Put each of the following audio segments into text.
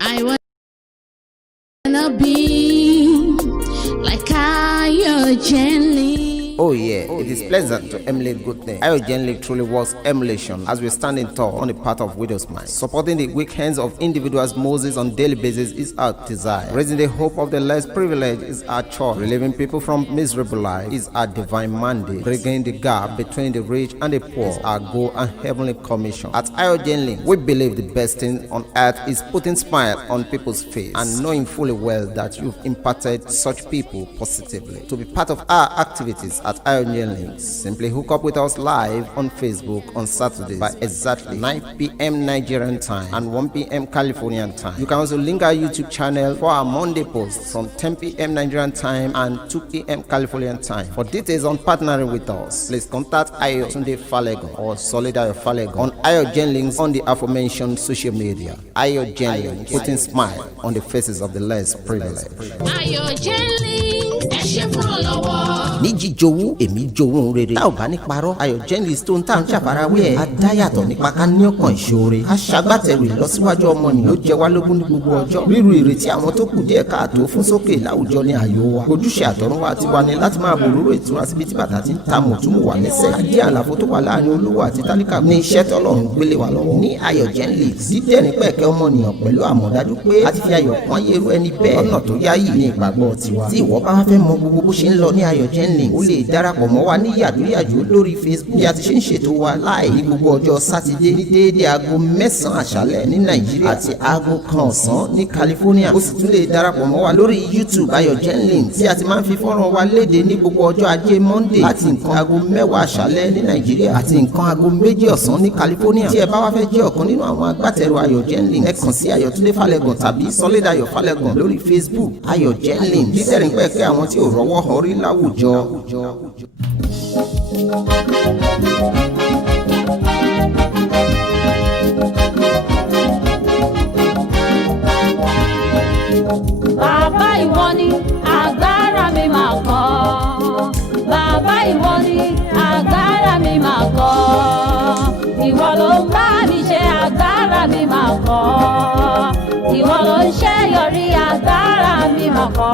I wanna be like I gently. Oh yeah, it is pleasant to emulate good things. Gently truly was emulation as we stand in tall on the path of widow's mind. Supporting the weak hands of individuals Moses on daily basis is our desire. Raising the hope of the less privileged is our choice. Relieving people from miserable life is our divine mandate. Bridging the gap between the rich and the poor is our goal and heavenly commission. At Gently, we believe the best thing on earth is putting smile on people's face and knowing fully well that you've impacted such people positively. To be part of our activities at Gently, simply hook up with us live on Facebook on Saturdays by exactly 9 p.m. Nigerian time and 1 p.m. Californian time. You can also link our YouTube channel for our Monday posts from 10 p.m. Nigerian time and 2 p.m. Californian time. For details on partnering with us, please contact Ayo Tunde Falegon or Solidayo Falegon on Gently on the aforementioned social media. Gently, putting smile on the faces of the less privileged. Gently, ní jíjowú èmi jowú rere tá ò bá ní parọ́ Gently tó ń tà ń ṣàfarawé ẹ̀ adáyàtọ̀ nípa ká ní ọkàn ìṣòre aṣagbátẹrù ìlọsíwájú ọmọnìyàn ló jẹ wá lógún ní gbogbo ọjọ́ ríru ìrètí àwọn tó kù díẹ̀ káàtó fún sókè láwùjọ ní ààyò wa ojúṣe àtọ̀runwá ti wà ní láti máa bòróró ìtura síbi tí bàtà ti ń ta mọ̀túnmù wà lẹ́sẹ̀ adé àlàfo tó wà láàrin olówó àti tálíkà ní iṣẹ́ tọ́lọ́run gbélé wa lọ́wọ́ ní Gently dídẹ́ ní pẹ̀kẹ́ ọmọnìyàn pẹ̀lú àmọ̀dájú pé a ti fi ayọ̀ pọ́n yẹrú ẹni bẹ́ẹ̀ ọ̀nà tó yáyì ní ìgbàgbọ́ tiwa tí ìwọ bá fẹ́ mọ gbogbo bó ṣe ń lọ ní Gently ó lè darapọ̀ mọ́ wa ní yàjóyàjó lórí Facebook bí a ti ṣe ń ṣètò wa láì ní gbogbo ọjọ́ sátidé ní déédéé aago 9 àṣálẹ́ ní Nàìjíríà àti aago 1 ọ̀sán ní California ó sì tún lè darapọ̀ mọ́ wa lórí YouTube Gently tí a ti máa ń fi fọ́nrán wa léde ní gbogbo ọjọ́ ajé Monday láti nǹkan aago 10 àṣálẹ́ ní Nàìjíríà àti nǹkan aago 2 ọ̀sán ní California tí ẹ bá wá fẹ́ jẹ́ ọ̀kan nínú àwọn agbátẹrù Gently ẹ kàn sí Ayọ̀túndé Fálẹ́gàn tàbí Solidayo Fálẹ́gàn lórí Facebook Gently dídẹ̀rín pẹ̀kẹ́ àwọn tí ò rọ́wọ́ họrí láwùjọ. Bàbá ìwọ ni agbára mi máa kọ́. Bàbá ìwọ ni agbára mi máa kọ́. Ìwọ ló ń bá mi ṣe agbára mi máa kọ́. Ìwọ ló ń ṣe yọrí agbára mi máa kọ́.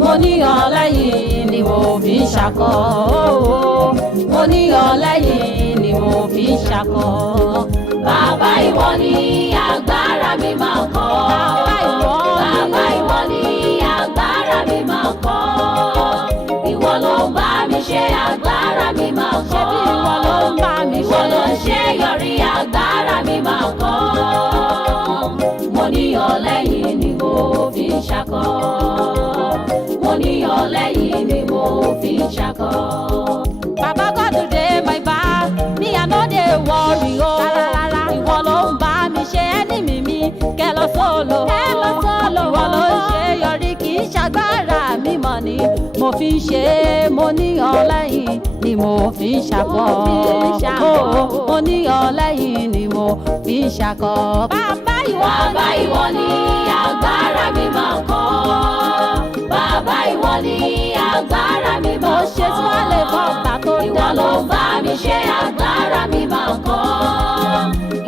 Mo ní ọ lẹ́yìn ni mo fi ń ṣakọ. Mo ní ọ lẹ́yìn ni mo fi ń ṣakọ. Bàbá ìwọ ni agbára mi máa kọ́. Bàbá ìwọ ni agbára mi máa kọ́. Ìwọ ló ń bá mi ṣe agbára mi máa kọ́. Ṣebí ìwọ ló ń bá mi ṣe. Ìwọ ló ń ṣe yọrí agbára mi máa kọ́. Mo ní ọ lẹ́yìn ni mo fi ń ṣakọ. Mo ní ọ lẹ́yìn ni mo fi ń ṣakọ. Baba God dey my back, me I no dey worry o. Ìwọ ló ń bá mi ṣe enemy mi, kẹlọ solo. Ìwọ ló ń ṣe yọrí kì í ṣagbára mi mọ̀ ni. Mo fi ń ṣe, mo ní ọ lẹ́yìn ni mo fi ń ṣakọ. Mo ní ọ lẹ́yìn ni mo fi ń ṣakọ. Bàbá ìwọ ni agbára mi máa kọ́. Bàbá ìwọ ni agbára mi máa kọ́. Mo ṣe tí wọ́n lè kọ́ ọ̀tà tó dá. Ìwọ ló ń bá mi ṣe agbára mi máa kọ́.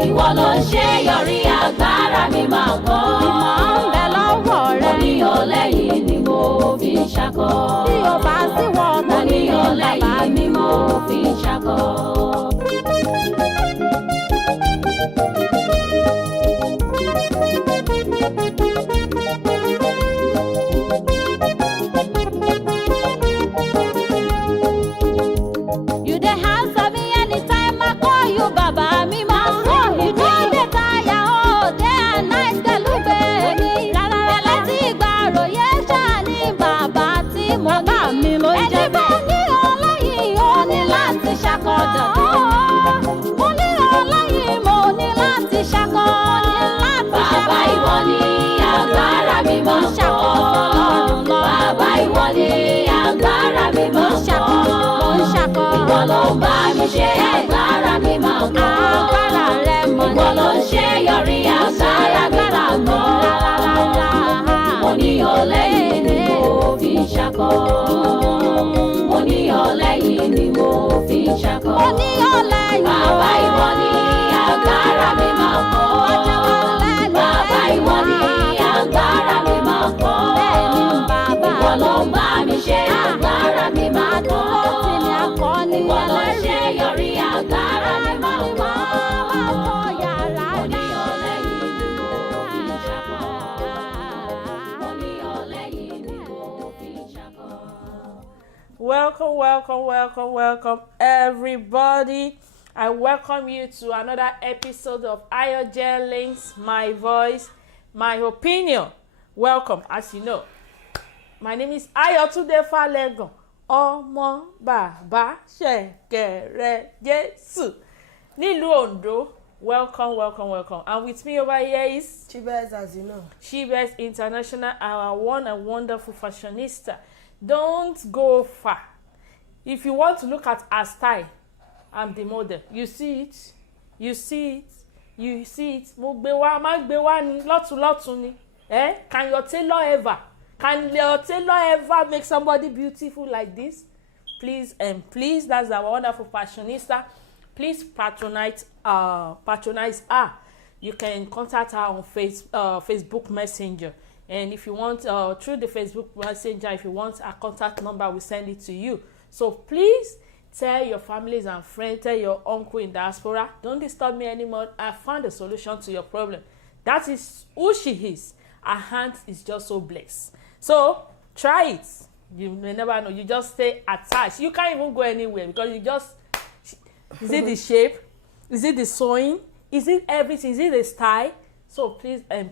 Ìwọ ló ń ṣe yọrí agbára mi máa kọ́. Ìmọ̀ ń bẹ lọ́wọ́ rẹ. Mo ní ọ lẹ́yìn ni mo fi ń ṣakọ. Bí o bá sí wọn, mo ní ọ lẹ́yìn ni mo fi ń ṣakọ. Ẹni bá ní ọ lẹ́yìn ó ní láti ṣakọ dandan. welcome, everybody. I welcome you to another episode of Ayo Links, My Voice, My Opinion. Welcome, as you know. My name is Ayotunde Falegan. Ọmọ bàbá ṣẹ̀kẹ̀rẹ̀ Jésù. Nílùú Ondo. Welcome. And with me over here is Chibes, as you know. Chibes International, our one and wonderful fashionista. Don't go far. If you want to look at our style, I'm the model. You see it. Mo gbé wá, má gbé wá ni, lọ́tùn ni. Can your tailor ever make somebody beautiful like this? Please, that's our wonderful fashionista. Please patronize her. You can contact her on Facebook Messenger. And if you want, through the Facebook Messenger, if you want her contact number, we send it to you. So please tell your families and friends, tell your uncle in diaspora, don't disturb me anymore. I found a solution to your problem. That is who she is. Her hand is just so blessed. So try it. You may never know. You just stay attached. You can't even go anywhere because you just... Is it the shape? Is it the sewing? Is it everything? Is it the style? So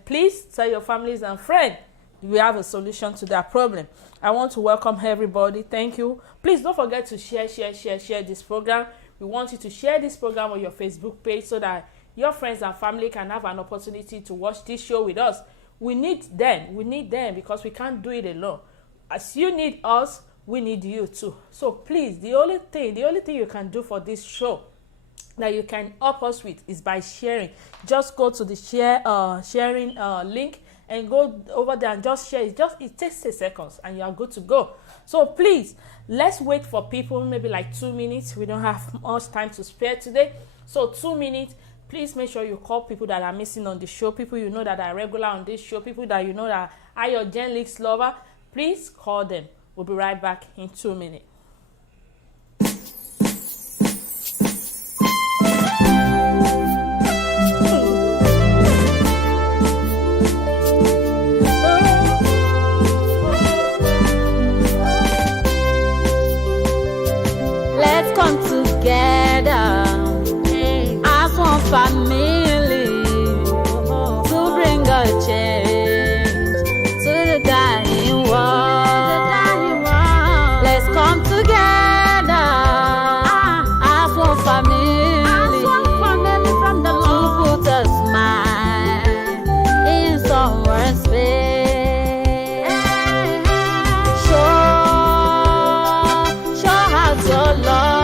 please tell your families and friends we have a solution to that problem. I want to welcome everybody. Thank you. Please don't forget to share this program. We want you to share this program on your Facebook page so that your friends and family can have an opportunity to watch this show with us. We need them because we can't do it alone. As you need us, we need you too. So please, the only thing you can do for this show that you can help us with is by sharing. Just go to the sharing link and go over there and just share. It takes 6 seconds and you are good to go. So please, let's wait for people, maybe like 2 minutes. We don't have much time to spare today. So 2 minutes. Please make sure you call people that are missing on the show, people you know that are regular on this show, people that you know that are your Gen Leagues lover. Please call them. We'll be right back in 2 minutes. Let's come together as one family to bring a change to the dying world. Let's come together as one family from the Lord to put a smile in someone's face. Show out your love.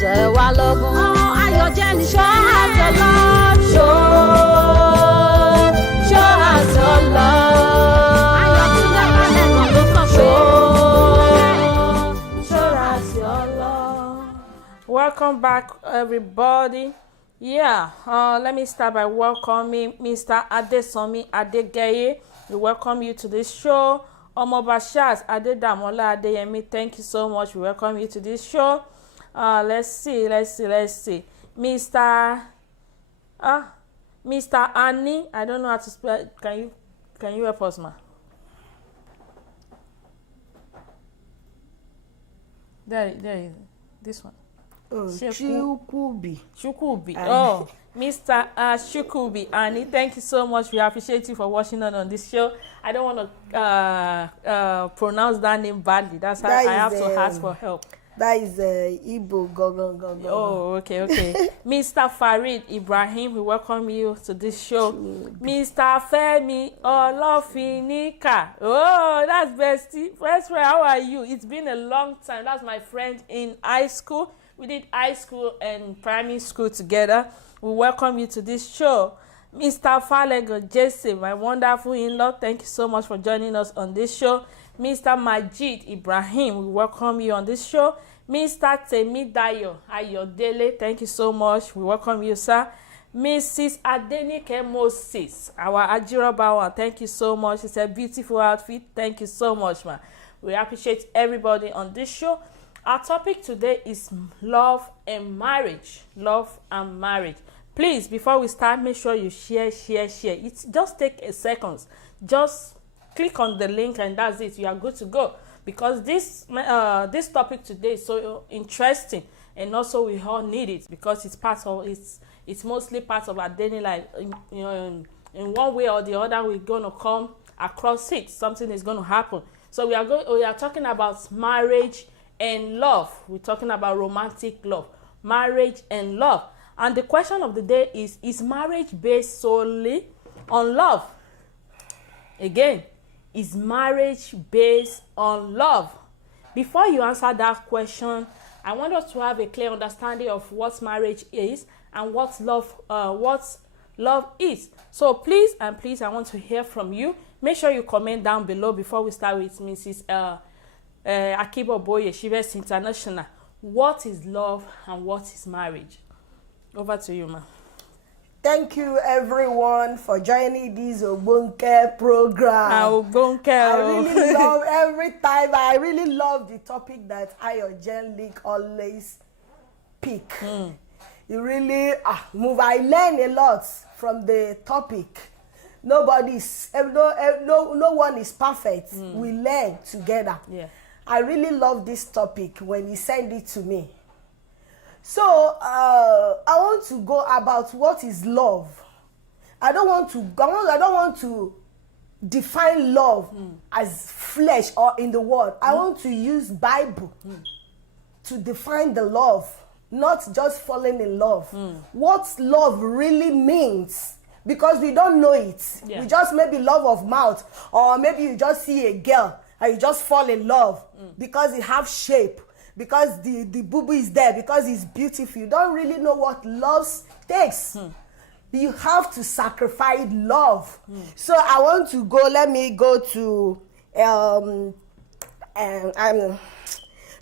Jẹ́ wá lógún. Ayọ̀ jẹ́ ní show us your love. Show us your love. Ayọ̀ tún dá kalẹ̀ kan ló sọ pé. Show us your love. Welcome back, everybody. Yeah, let me start by welcoming Mr. Adesanmi Adegeye. we welcome you to this show. Omobashas Adedamola Adeyemi, thank you so much. We welcome you to this show. Let's see. Mr. Annie, I don't know how to spell. Can you help us, ma? There, this one. Oh, Chukwubi. Oh, Mr. Chukwubi Annie, thank you so much. We appreciate you for watching on this show. I don't want to pronounce that name badly. That's how I have to ask for help. That is Igbo. Go. Oh, okay. Mr. Farid Ibrahim, we welcome you to this show. Mr. Femi Olofinika. Oh, that's bestie. First friend, how are you? It's been a long time. That's my friend in high school. We did high school and primary school together. We welcome you to this show. Mr. Falego Jesse, my wonderful in-law, thank you so much for joining us on this show. Mr. Majid Ibrahim, we welcome you on this show. Mr. Temidayo Ayodele, thank you so much. We welcome you, sir. Mrs. Adenike Moses, our Ajirobawa, thank you so much. It's a beautiful outfit. Thank you so much, man. We appreciate everybody on this show. Our topic today is love and marriage. Love and marriage. Please, before we start, make sure you share. It's just take a second. Just click on the link and that's it. You are good to go. Because this topic today is so interesting, and also we all need it because it's mostly part of our daily life. In one way or the other, we're gonna come across it. Something is gonna happen. So we are talking about marriage and love. We're talking about romantic love, marriage and love. And the question of the day is marriage based solely on love? Again, is marriage based on love? Before you answer that question, I want us to have a clear understanding of what marriage is and what love is. So please, I want to hear from you. Make sure you comment down below before we start with Mrs. Akibo Boye, Shivers International. What is love and what is marriage? Over to you, ma. Thank you, everyone, for joining this Obonke program. I really love the topic that Ayojen League always pick. You really move. I learn a lot from the topic. No one is perfect. We learn together. Yeah. I really love this topic when he sent it to me. So I want to go about what is love. I don't want to define love as flesh or in the world. I want to use Bible to define the love, not just falling in love. What love really means, because we don't know it. Yeah. We just maybe love of mouth, or maybe you just see a girl and you just fall in love because it have shape, because the boo-boo is there, because it's beautiful. You don't really know what love takes. You have to sacrifice love. So I want to go, let me go to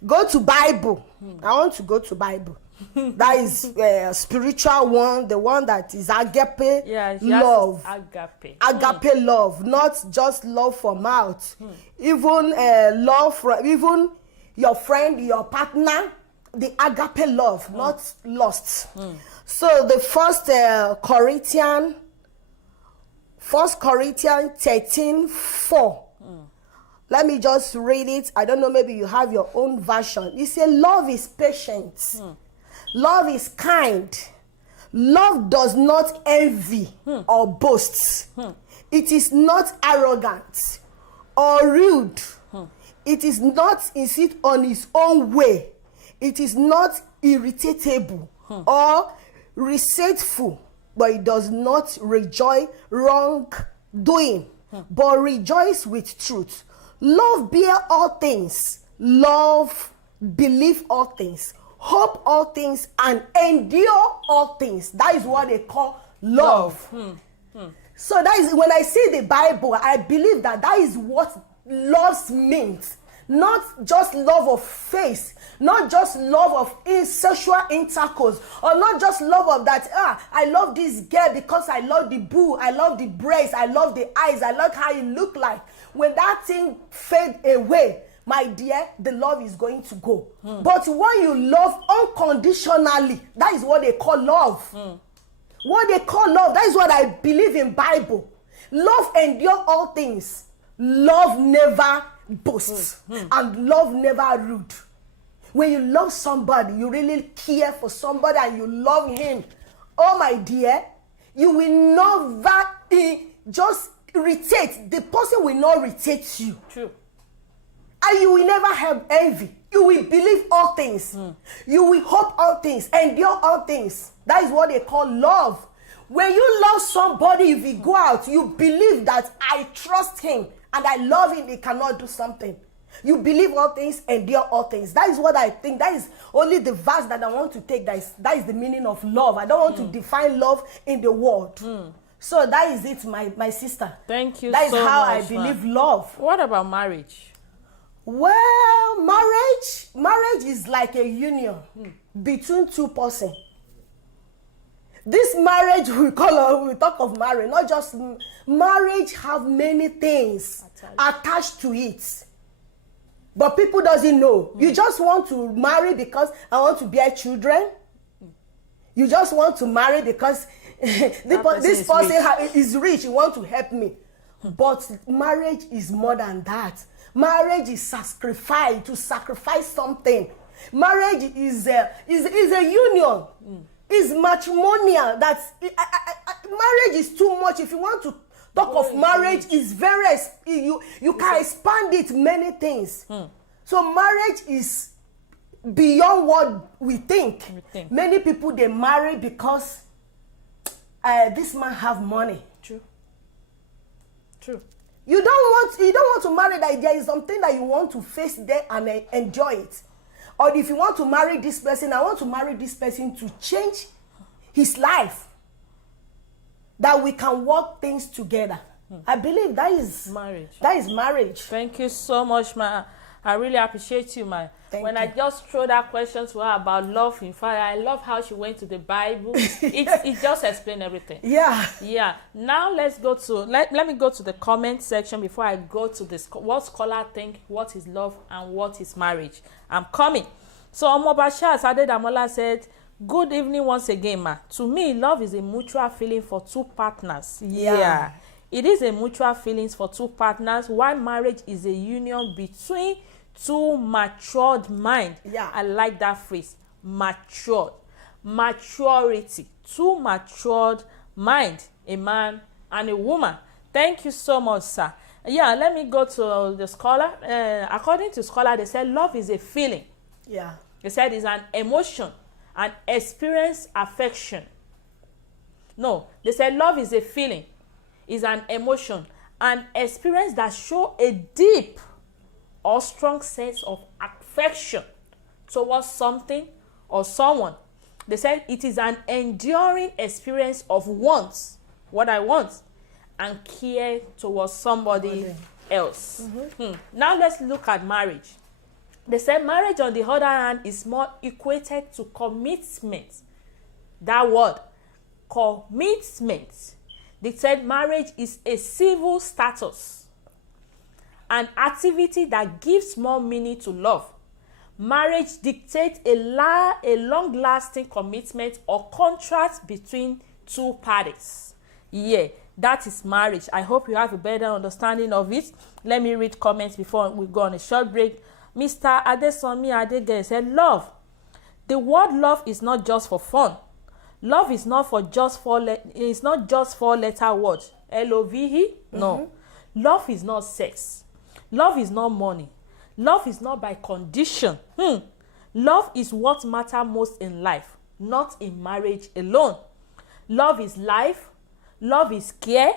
go to Bible. I want to go to Bible. That is spiritual one, the one that is agape love. Agape love, not just love for mouth. Even love for even your friend, your partner, the agape love, not lust. So the first Corinthians 13:4. Let me just read it. I don't know, maybe you have your own version. It says, love is patient. Love is kind. Love does not envy or boast. It is not arrogant or rude. It is not insist on its own way. It is not irritable or resentful, but it does not rejoice wrongdoing, but rejoice with truth. Love bear all things. Love believe all things, hope all things, and endure all things. That is what they call love. So that is when I see the Bible, I believe that is what love means. Not just love of face, not just love of sexual intercourse, or not just love of that, I love this girl because I love the boo, I love the braids, I love the eyes, I love how you look like. When that thing fade away, my dear, the love is going to go. But when you love unconditionally, that is what they call love. What they call love, that is what I believe in Bible. Love endure all things. Love never boasts, and love never rude. When you love somebody, you really care for somebody and you love him, oh my dear, you will never just irritate. The person will not irritate you. True. And you will never have envy. You will believe all things. You will hope all things, endure all things. That is what they call love. When you love somebody, if you go out, you believe that I trust him and I love him, he cannot do something. You believe all things, endure all things. That is what I think. That is only the verse that I want to take. That is the meaning of love. I don't want to define love in the world. So that is it, my sister. Thank you. That is so how much, I believe love. What about marriage? Well, marriage is like a union between two persons. This marriage we talk of marriage, not just marriage have many things attached to it. But people doesn't know. You just want to marry because I want to bear children. You just want to marry because this person is rich. You want to help me. But marriage is more than that. Marriage is sacrifice, to sacrifice something. Marriage is a union. Is matrimonial. Marriage is too much. If you want to talk of marriage, is very you can expand it many things. So marriage is beyond what we think. Many people, they marry because this man have money. True. You don't want to marry that there is something that you want to face there and enjoy it. Or if you want to marry this person, I want to marry this person to change his life, that we can work things together. I believe that is marriage. That is marriage. Thank you so much, ma. I really appreciate you, ma. When I just throw that question to her about love, in fact, I love how she went to the Bible. It just explained everything. Yeah. Now let's go to let me go to the comment section before I go to this. What scholar think what is love and what is marriage? I'm coming. So Omobasha Adedamola said, "Good evening once again, ma. To me, love is a mutual feeling for two partners." Yeah. It is a mutual feelings for two partners, while marriage is a union between two matured mind. I like that phrase, matured. Maturity. Two matured mind, a man and a woman. Thank you so much, sir. Let me go to the scholar. According to scholar, they said love is a feeling. They said it's an emotion, an experience, affection. No, they said love is a feeling, is an emotion, an experience that show a deep or strong sense of affection towards something or someone. They said it is an enduring experience of wants, what I want, and care towards somebody else. Now let's look at marriage. They said marriage, on the other hand, is more equated to commitment. That word, commitment. They said marriage is a civil status, an activity that gives more meaning to love. Marriage dictates a long-lasting commitment or contract between two parties. That is marriage. I hope you have a better understanding of it. Let me read comments before we go on a short break. Mr. Adesomi Adege said, love. The word love is not just for fun. Love is not just four-letter words. L-O-V-E? No. Love is not sex. Love is not money. Love is not by condition. Love is what matters most in life, not in marriage alone. Love is life. Love is care.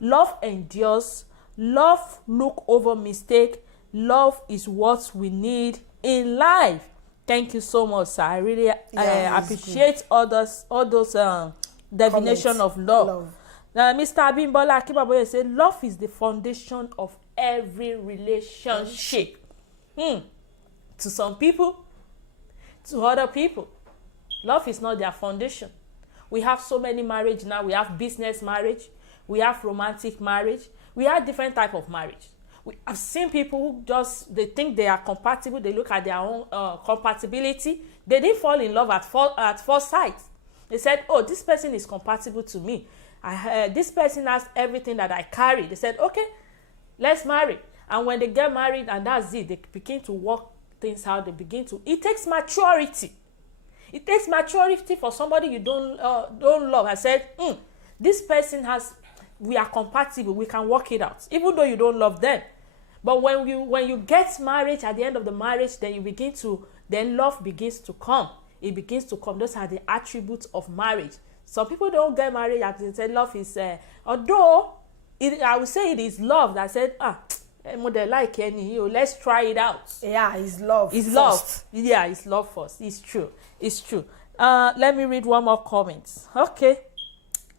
Love endures. Love look over mistake. Love is what we need in life. Thank you so much, sir. I really appreciate all those definition of love. Now, Mr. Abimbola Akibaboye said, love is the foundation of every relationship. To some people, to other people, love is not their foundation. We have so many marriage now. We have business marriage. We have romantic marriage. We have different type of marriage. I've seen people who they think they are compatible. They look at their own compatibility. They didn't fall in love at first sight. They said, oh, this person is compatible to me. This person has everything that I carry. They said, okay, let's marry. And when they get married and that's it, they begin to work things out. It takes maturity. It takes maturity for somebody you don't love. I said, this person we are compatible. We can work it out, even though you don't love them. But when you get married, at the end of the marriage, then love begins to come. It begins to come. Those are the attributes of marriage. Some people don't get married and they say love is, although I would say it is love that said, let's try it out. Yeah, it's love. It's love. Yeah, it's love first. It's true. Let me read one more comment. Okay.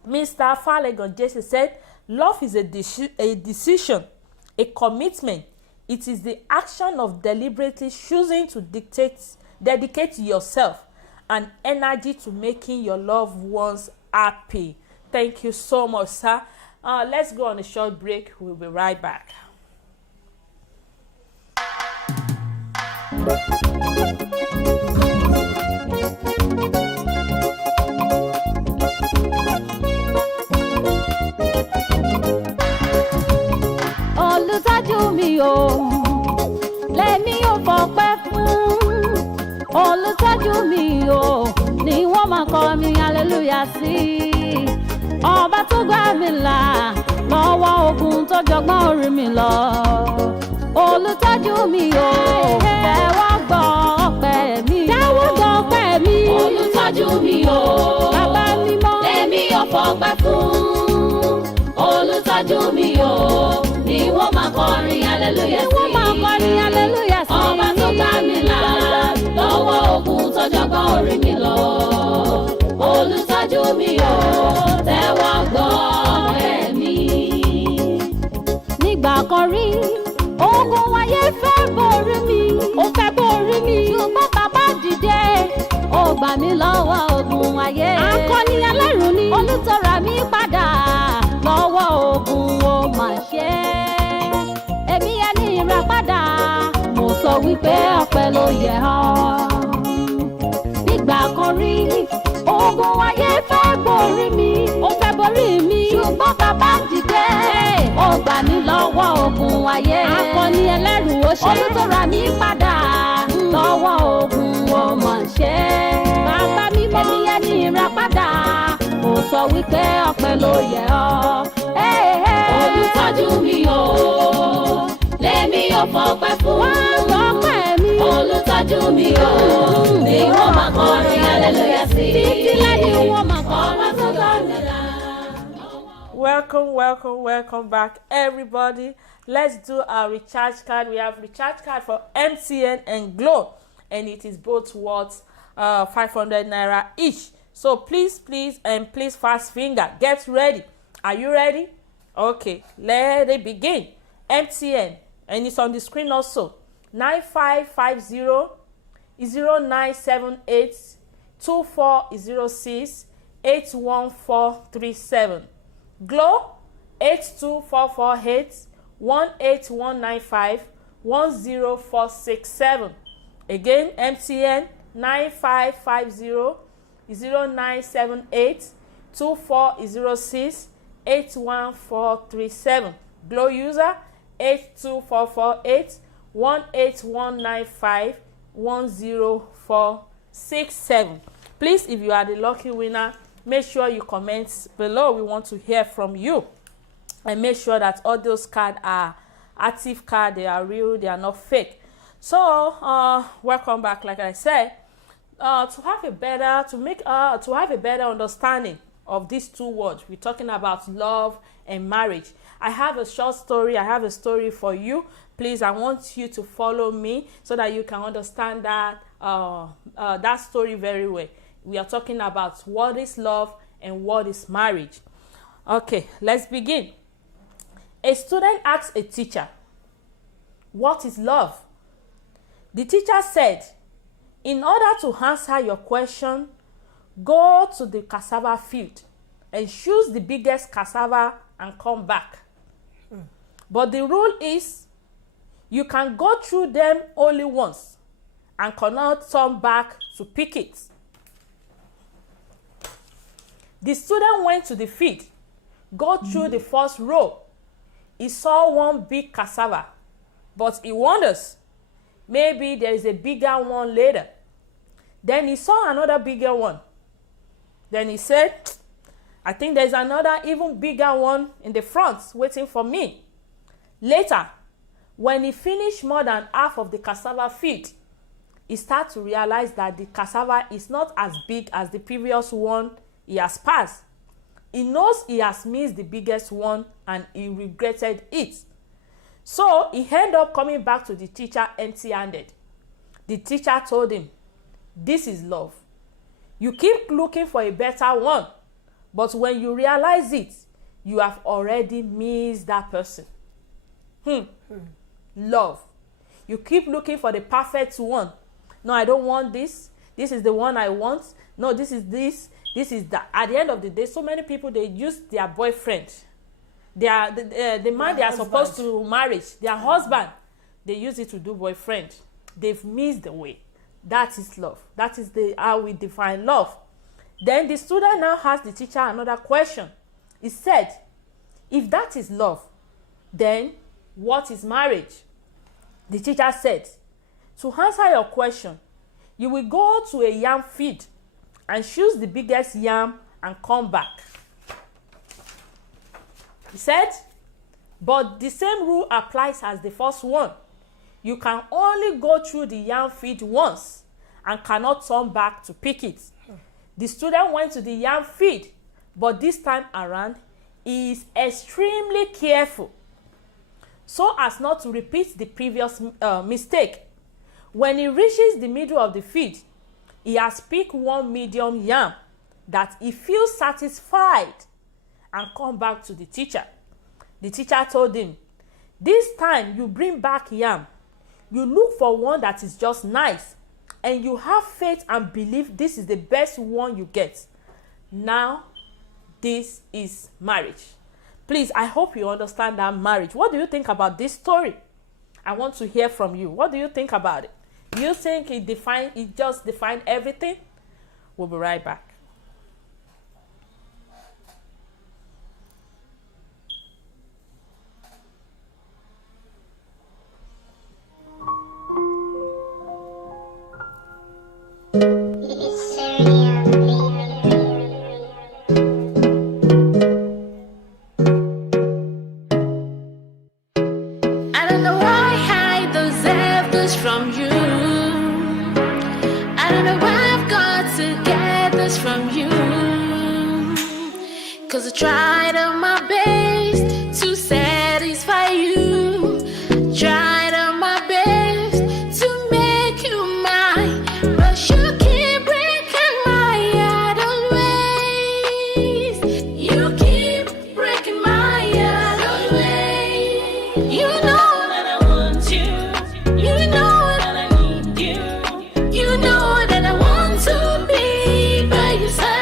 Mr. Falegon Jesse said, love is a decision, a commitment. It is the action of deliberately choosing to dedicate yourself and energy to making your loved ones happy. Thank you so much, sir. Let's go on a short break. We'll be right back. Olùtọ́jú mi o, lèmi ò fọpẹ́ fún. Olùtọ́jú mi o, ni wọ́n máa kọ mi hallelujah sí. Ọba tó gbà mí là lọ́wọ́ ogun tó jọgbọ́n orí mi lọ. Olùtọ́jú mi o, tẹ́wọ́ gbọ́ ọpẹ́ mi. Tẹ́wọ́ gbọ́ ọpẹ́ mi. Olùtọ́jú mi o, bàbá mímọ́, lèmi ò fọpẹ́ fún. Olùtọ́jú mi o, ni wọ́n máa kọrin hallelujah sí. Ni wọ́n máa kọrin hallelujah sí. Ọba tó gbà mí là lọ́wọ́ ogun tó jọgbọ́n orí mi lọ. Olùtọ́jú mi o, tẹ́wọ́ gbọ́ ọpẹ́ mi. Nígbà kan rí, ogun ayé fẹ́ borí mi. Ó fẹ́ borí mi. Ṣùgbọ́n bàbá dìde, ó gbà mí lọ́wọ́ ogun ayé. Akọni ẹlẹ́rù ni olùtọ́ra mi padà lọ́wọ́ ogun ó mà ṣe. Èmi ẹni ìràpadà, mo sọ wípé ọpẹ́ ló yẹ ọ́. Nígbà kan rí, ogun ayé fẹ́ borí mi. Ó fẹ́ borí mi. Ṣùgbọ́n bàbá dìde, ó gbà mí lọ́wọ́ ogun ayé. Akọni ẹlẹ́rù ó ṣe. Olùtọ́ra mi padà lọ́wọ́ ogun ó mà ṣe. Bàbá mímọ́, èmi ẹni ìràpadà, mo sọ wípé ọpẹ́ ló yẹ ọ́. Olùtọ́jú mi o, lèmi ò fọpẹ́ fún. Wọ́n fọpẹ́ mi. Olùtọ́jú mi o, ni wọ́n máa kọrin hallelujah sí. Títí lẹ́yìn wọ́n máa kọrin tó lọ́nà. Welcome back, everybody. Let's do our recharge card. We have recharge card for MTN and Glo, and it is both worth 500 naira each. So please fast finger. Get ready. Are you ready? Okay, let it begin. MTN, and it's on the screen also. 9550 0978 2406 81437. Glo 82448 18195 10467. Again, MTN 9550 0978 2406 81437. Glo user 82448 18195 10467. Please, if you are the lucky winner, make sure you comment below. We want to hear from you, and make sure that all those cards are active cards. They are real, they are not fake. So welcome back. Like I said, to have a better understanding of these two words, we're talking about love and marriage. I have a short story. I have a story for you. Please, I want you to follow me so that you can understand that that story very well. We are talking about what is love and what is marriage. Okay, let's begin. A student asks a teacher, "What is love?" The teacher said, in order to answer your question, go to the cassava field and choose the biggest cassava and come back. But the rule is, you can go through them only once and cannot turn back to pick it. The student went to the field, go through the first row. He saw one big cassava, but he wonders, maybe there is a bigger one later. Then he saw another bigger one. Then he said, I think there's another even bigger one in the front waiting for me. Later, when he finished more than half of the cassava field, he started to realize that the cassava is not as big as the previous one he has passed. He knows he has missed the biggest one and he regretted it. So he ended up coming back to the teacher empty-handed. The teacher told him, this is love. You keep looking for a better one, but when you realize it, you have already missed that person. Love. You keep looking for the perfect one. No, I don't want this. This is the one I want. No, this is this. This is that. At the end of the day, so many people, they use their boyfriend, the man they are supposed to marry, their husband, they use it to do boyfriend. They've missed the way. That is love. That is how we define love. Then the student now asked the teacher another question. He said, if that is love, then what is marriage? The teacher said, to answer your question, you will go to a yam field and choose the biggest yam and come back. He said, but the same rule applies as the first one. You can only go through the yam field once and cannot turn back to pick it. The student went to the yam field, but this time around, he is extremely careful so as not to repeat the previous mistake. When he reaches the middle of the field, he has picked one medium yam that he feels satisfied and come back to the teacher. The teacher told him, this time you bring back yam. You look for one that is just nice and you have faith and believe this is the best one you get. Now, this is marriage. Please, I hope you understand that marriage. What do you think about this story? I want to hear from you. What do you think about it? Do you think it just defined everything? We'll be right back. Cause I tried on my best to satisfy you. Tried on my best to make you mine, but you keep breaking my heart always. You keep breaking my heart always. You know that I want you. You know that I need you. You know that I want to be by your side.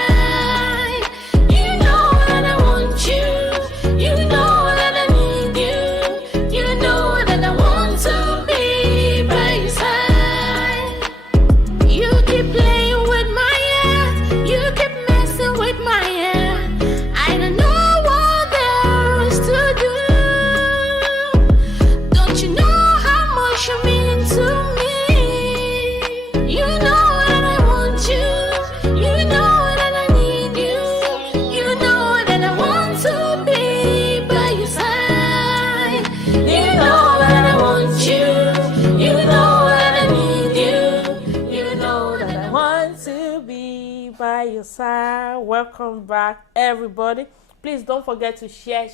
Welcome back, everybody. Please don't forget to share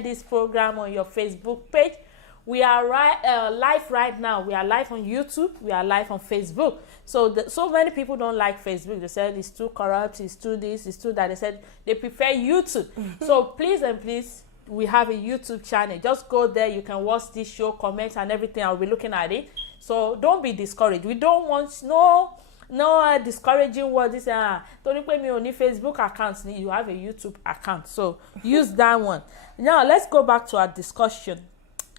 this program on your Facebook page. We are live right now. We are live on YouTube. We are live on Facebook. So many people don't like Facebook. They said it's too corrupt, it's too this, it's too that. They said they prefer YouTube. So please, we have a YouTube channel. Just go there. You can watch this show, comment and everything. I'll be looking at it. So don't be discouraged. We don't want no discouraging words. This torí pé mi ò ní Facebook account, you have a YouTube account, so use that one. Now let's go back to our discussion.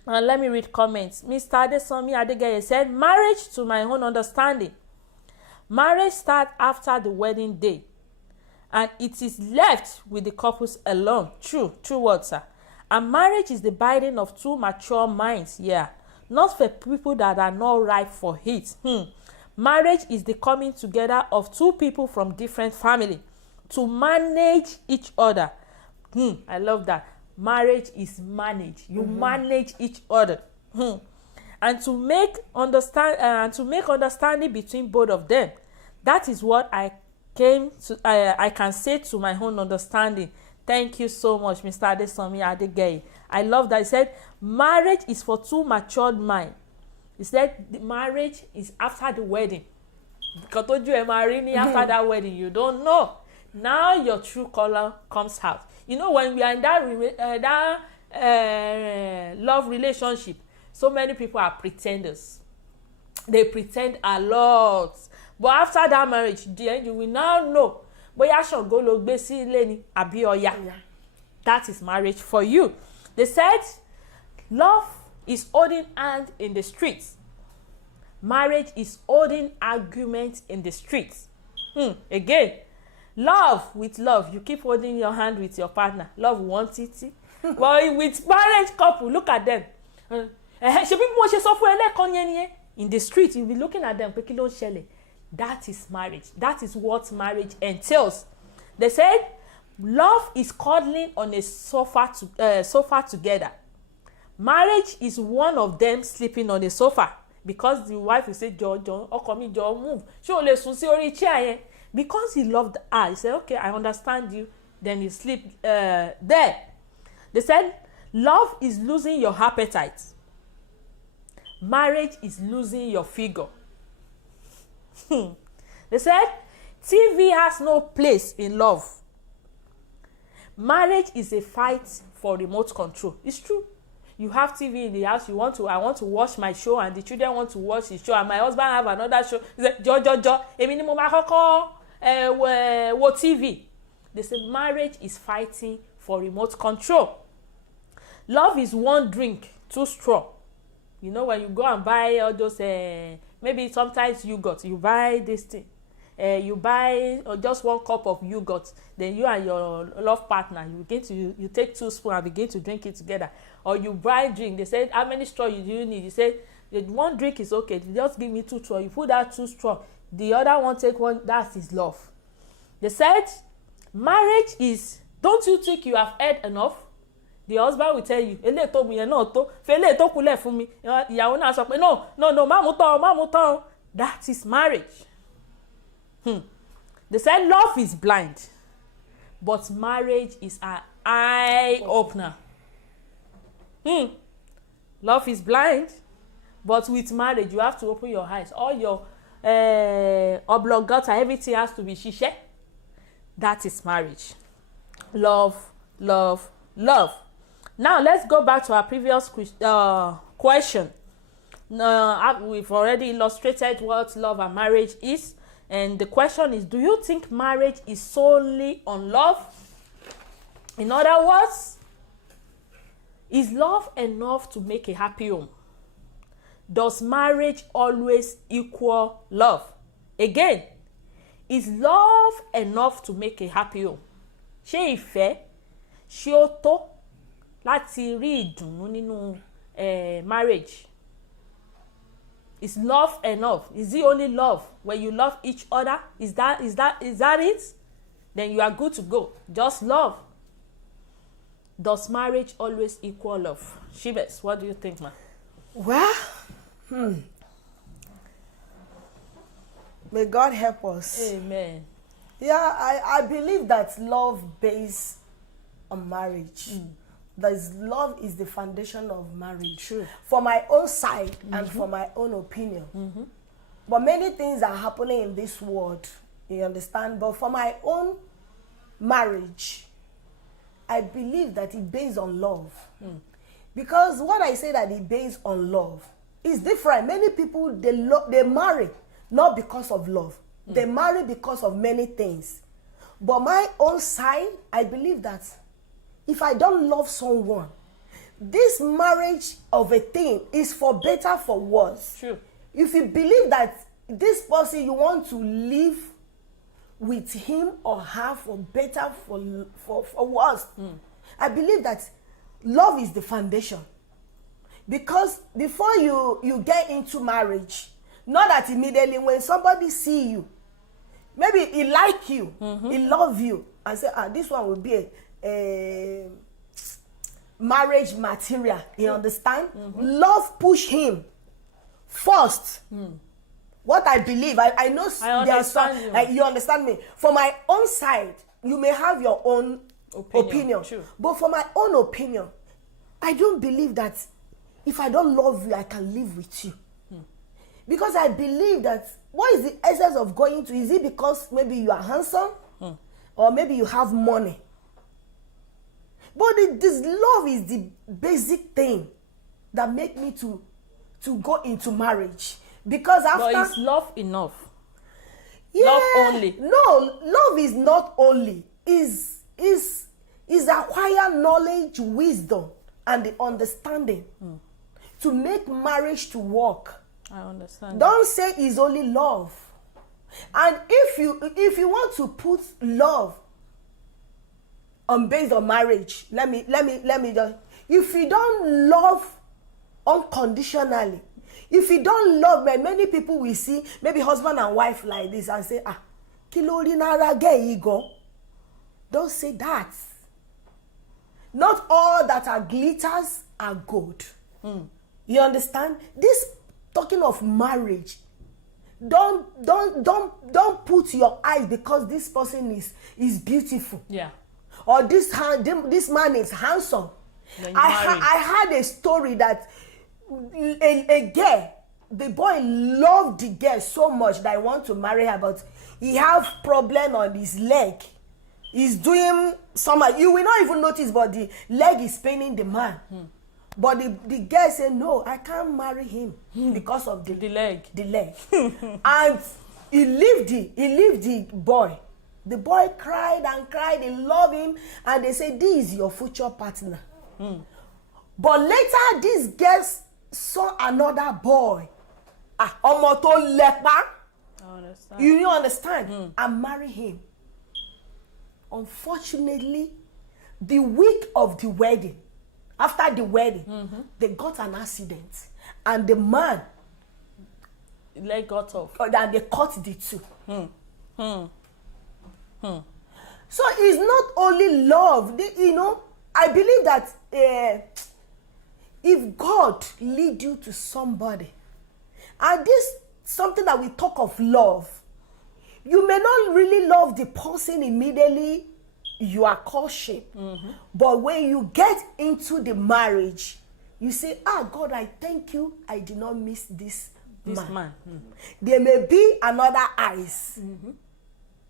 And let me read comments. Mr. Adesomi Adegeye said, marriage to my own understanding. Marriage starts after the wedding day, and it is left with the couples alone. True words, sir. And marriage is the binding of two mature minds, not for people that are not ripe for it. Marriage is the coming together of two people from different families to manage each other. I love that. Marriage is managed. You manage each other. And to make understanding between both of them. That is what I can say to my own understanding. Thank you so much, Mr. Adesomi Adegeye. I love that. He said, marriage is for two matured minds. He said, the marriage is after the wedding. Because after that wedding, you don't know. Now your true color comes out. You know, when we are in that love relationship, so many people are pretenders. They pretend a lot. But after that marriage, then you will now know. That is marriage for you. They said, love is holding hand in the streets. Marriage is holding arguments in the streets. Again, love with love. You keep holding your hand with your partner. Love wants it. But with marriage couple, look at them. In the street, you'll be looking at them. That is marriage. That is what marriage entails. They said, love is cuddling on a sofa together. Marriage is one of them sleeping on a sofa, because the wife will say, John, move. Because he loved her, he said, okay, I understand you. Then you sleep there. They said, love is losing your appetite. Marriage is losing your figure. They said, TV has no place in love. Marriage is a fight for remote control. It's true. You have TV in the house. I want to watch my show, and the children want to watch the show, and my husband have another show. He said, what TV? They say marriage is fighting for remote control. Love is one drink, two straw. You know, when you go and buy all those, maybe sometimes yogurt, you buy this thing. You buy just one cup of yogurt, then you and your love partner, you take 2 spoons and begin to drink it together. Or you buy drink. They said, how many straws do you need? You say, one drink is okay. Just give me 2 straws. You put that 2 straws. The other one take one. That is love. They said, marriage is, don't you think you have heard enough? The husband will tell you, no. That is marriage. They said love is blind, but marriage is an eye opener. Love is blind, but with marriage you have to open your eyes. All your oblongata, everything has to be shishe. That is marriage. Love. Now let's go back to our previous question. We've already illustrated what love and marriage is. And the question is, do you think marriage is solely on love? In other words, is love enough to make a happy home? Does marriage always equal love? Again, is love enough to make a happy home? Ṣé ìfẹ́ ṣé ó tó láti rí ìdùnnú nínú marriage? Is love enough? Is it only love when you love each other? Is that it? Then you are good to go. Just love. Does marriage always equal love? Shibes, what do you think, ma? Well, may God help us. Amen. Yeah, I believe that love based on marriage. Love is the foundation of marriage. True. For my own side and for my own opinion. But many things are happening in this world, you understand? But for my own marriage, I believe that it based on love. Because when I say that it based on love, It's different. Many people, they marry not because of love. They marry because of many things. But my own side, I believe that if I don't love someone, this marriage of a thing is for better, for worse. True. If you believe that this person, you want to live with him or her for better, for worse, I believe that love is the foundation. Because before you get into marriage, not that immediately when somebody see you, maybe he like you, he love you, and say, this one will be a marriage material. You understand? Love push him first. What I believe, I know there are some, you understand me. For my own side, you may have your own opinion. But for my own opinion, I don't believe that if I don't love you, I can live with you. Because I believe that what is the essence of going to? Is it because maybe you are handsome? Or maybe you have money? But this love is the basic thing that make me to go into marriage. Because after... But is love enough? Yeah, love only? No, love is not only. Is acquire knowledge, wisdom, and the understanding to make marriage to work. I understand. Don't say it's only love. And if you want to put love based on marriage, let me just, if you don't love unconditionally, if you don't love, many people will see maybe husband and wife like this and say, kilori nara ge ego. Don't say that. Not all that are glitters are gold. You understand? This talking of marriage, don't put your eyes because this person is beautiful. Yeah. Or this man is handsome. I had a story that a girl, the boy loved the girl so much that I want to marry her, but he have problem on his leg. He's doing some, you will not even notice, but the leg is paining the man. But the girl said, no, I can't marry him because of the leg. The leg. And he leave the boy. The boy cried and cried. They love him. And they say, this is your future partner. But later, this girl saw another boy. Ọmọ tó lẹ́pa. You understand? And marry him. Unfortunately, the week of the wedding, after the wedding, they got an accident. And the man, leg got off. And they cut the two. So it's not only love. I believe that if God lead you to somebody, and this something that we talk of love, you may not really love the person immediately you are courtship, but when you get into the marriage, you say, God, I thank you, I did not miss this man. There may be another eyes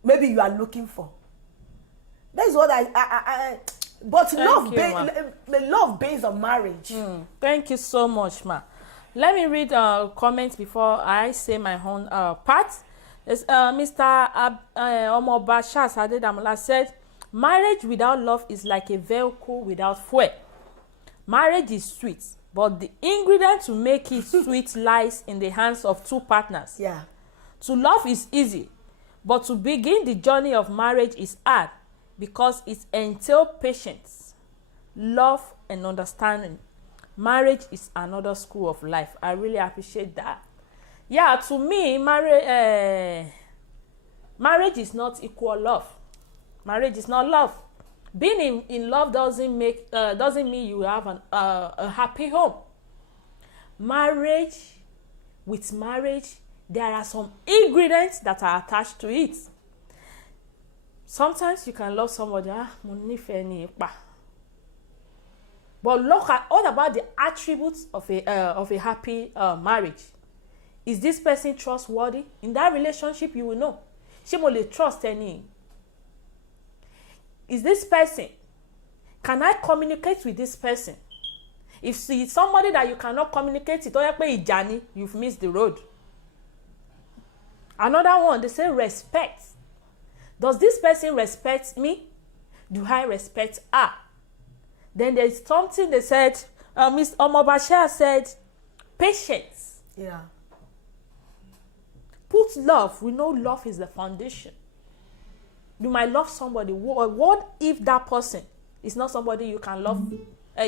maybe you are looking for. That's what but love based on marriage. Thank you so much, ma. Let me read comments before I say my own part. Mr. Omoba Shas Adedamola said, marriage without love is like a vehicle without fuel. Marriage is sweet, but the ingredient to make it sweet lies in the hands of two partners. Yeah. To love is easy, but to begin the journey of marriage is hard because it entails patience, love, and understanding. Marriage is another school of life. I really appreciate that. Yeah, to me, marriage is not equal love. Marriage is not love. Being in love doesn't mean you have a happy home. With marriage, there are some ingredients that are attached to it. Sometimes you can love somebody, but look at all about the attributes of a happy marriage. Is this person trustworthy? In that relationship, you will know. She will trust any. Is this person? Can I communicate with this person? If it's somebody that you cannot communicate it, you've missed the road. Another one, they say respect. Does this person respect me? Do I respect her? Then there's something they said, Ms. Omobashia said, patience. Yeah. Put love. We know love is the foundation. You might love somebody. What if that person is not somebody you can love,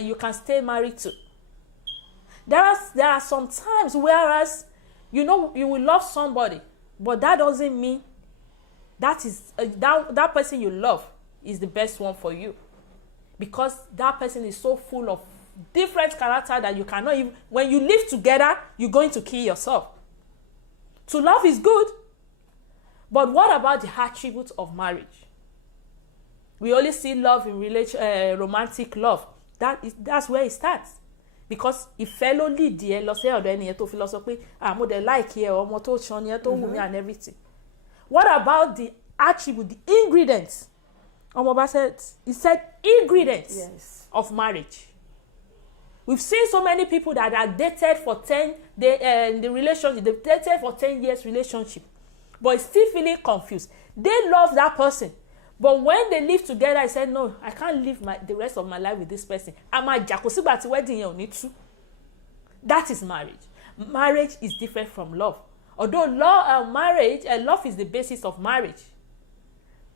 you can stay married to? There are some times whereas, you will love somebody, but that doesn't mean that is that person you love is the best one for you, because that person is so full of different character that you cannot even, when you live together, you're going to kill yourself. To love is good, but what about the attributes of marriage? We only see love in romantic love. That's where it starts. Because ìfẹ́ ló lead ẹ lọ sí ọ̀dọ̀ ẹnìyẹn tó fi lọ sọ pé mo dẹ̀ like ẹ, ọmọ tó ṣan yẹn tó wù mí and everything. What about the attribute, the ingredients? Omoba said, he said ingredients of marriage. We've seen so many people that are dated for 10, the relationship, they've dated for 10 years relationship, but still feeling confused. They love that person, but when they live together, I said, no, I can't live the rest of my life with this person. That is marriage. Marriage is different from love. Although love is the basis of marriage,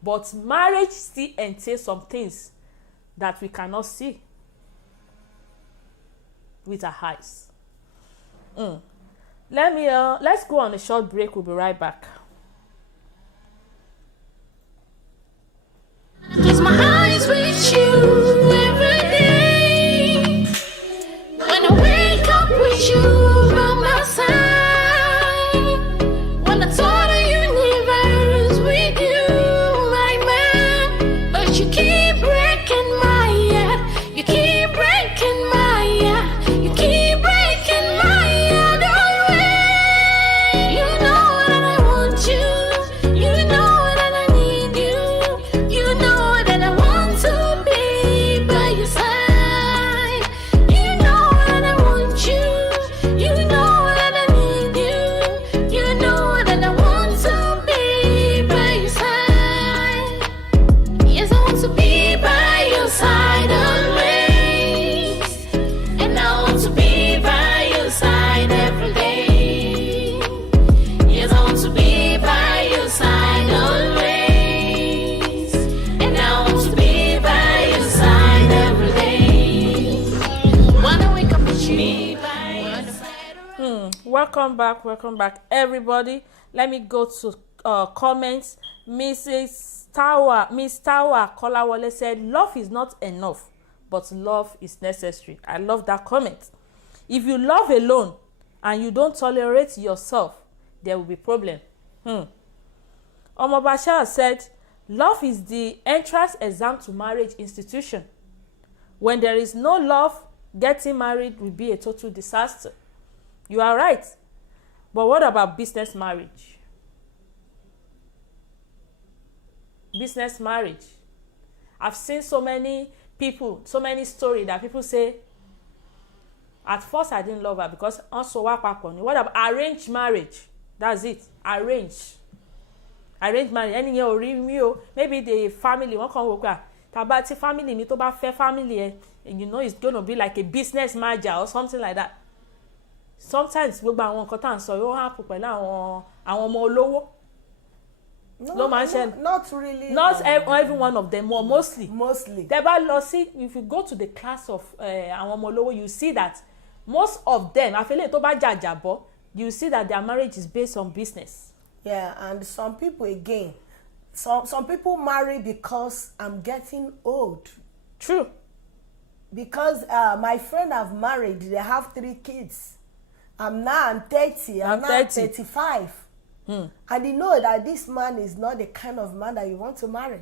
but marriage still entails some things that we cannot see with our eyes. Let's go on a short break. We'll be right back. Close my eyes with you every day. When I wake up with you by my side. When I tour the universe with you, my man. But you keep breaking my heart. You keep breaking my heart. You keep breaking my heart always. You know that I want you. You know that I need you. You know that I want to be by your side. You know that I want you. You know that I need you. You know that I want to be by your side. Yes, I want to be by your side always. And I want to be by your side every day. Yes, I want to be by your side always. And I want to be by your side every day. Wanna wake up with you by your side. Welcome back, everybody. Let me go to comments. Miss Tower Kolawole said, love is not enough, but love is necessary. I love that comment. If you love alone and you don't tolerate yourself, there will be problem. Omobasha said, love is the entrance exam to marriage institution. When there is no love, getting married will be a total disaster. You are right. But what about business marriage? Business marriage. I've seen so many people, so many stories that people say, at first I didn't love her because also what about arranged marriage? That's it. Arranged marriage. Maybe the family won't come over. Tabati family, me to ba fair family, and you know it's gonna be like a business merger or something like that. Sometimes gbogbo àwọn nǹkan tá à ń sọ yóò happen pẹ̀lú àwọn ọmọ olówó. Not really. Not every one of them, or mostly. Mostly. If you go to the class of àwọn ọmọ olówó, you see that most of them, àfẹ́lẹ́ tó bá jàjàbọ́, you see that their marriage is based on business. Yeah, and some people again, some people marry because I'm getting old. True. Because my friend have married, they have 3 kids. I'm 30. I'm now 35. And you know that this man is not the kind of man that you want to marry.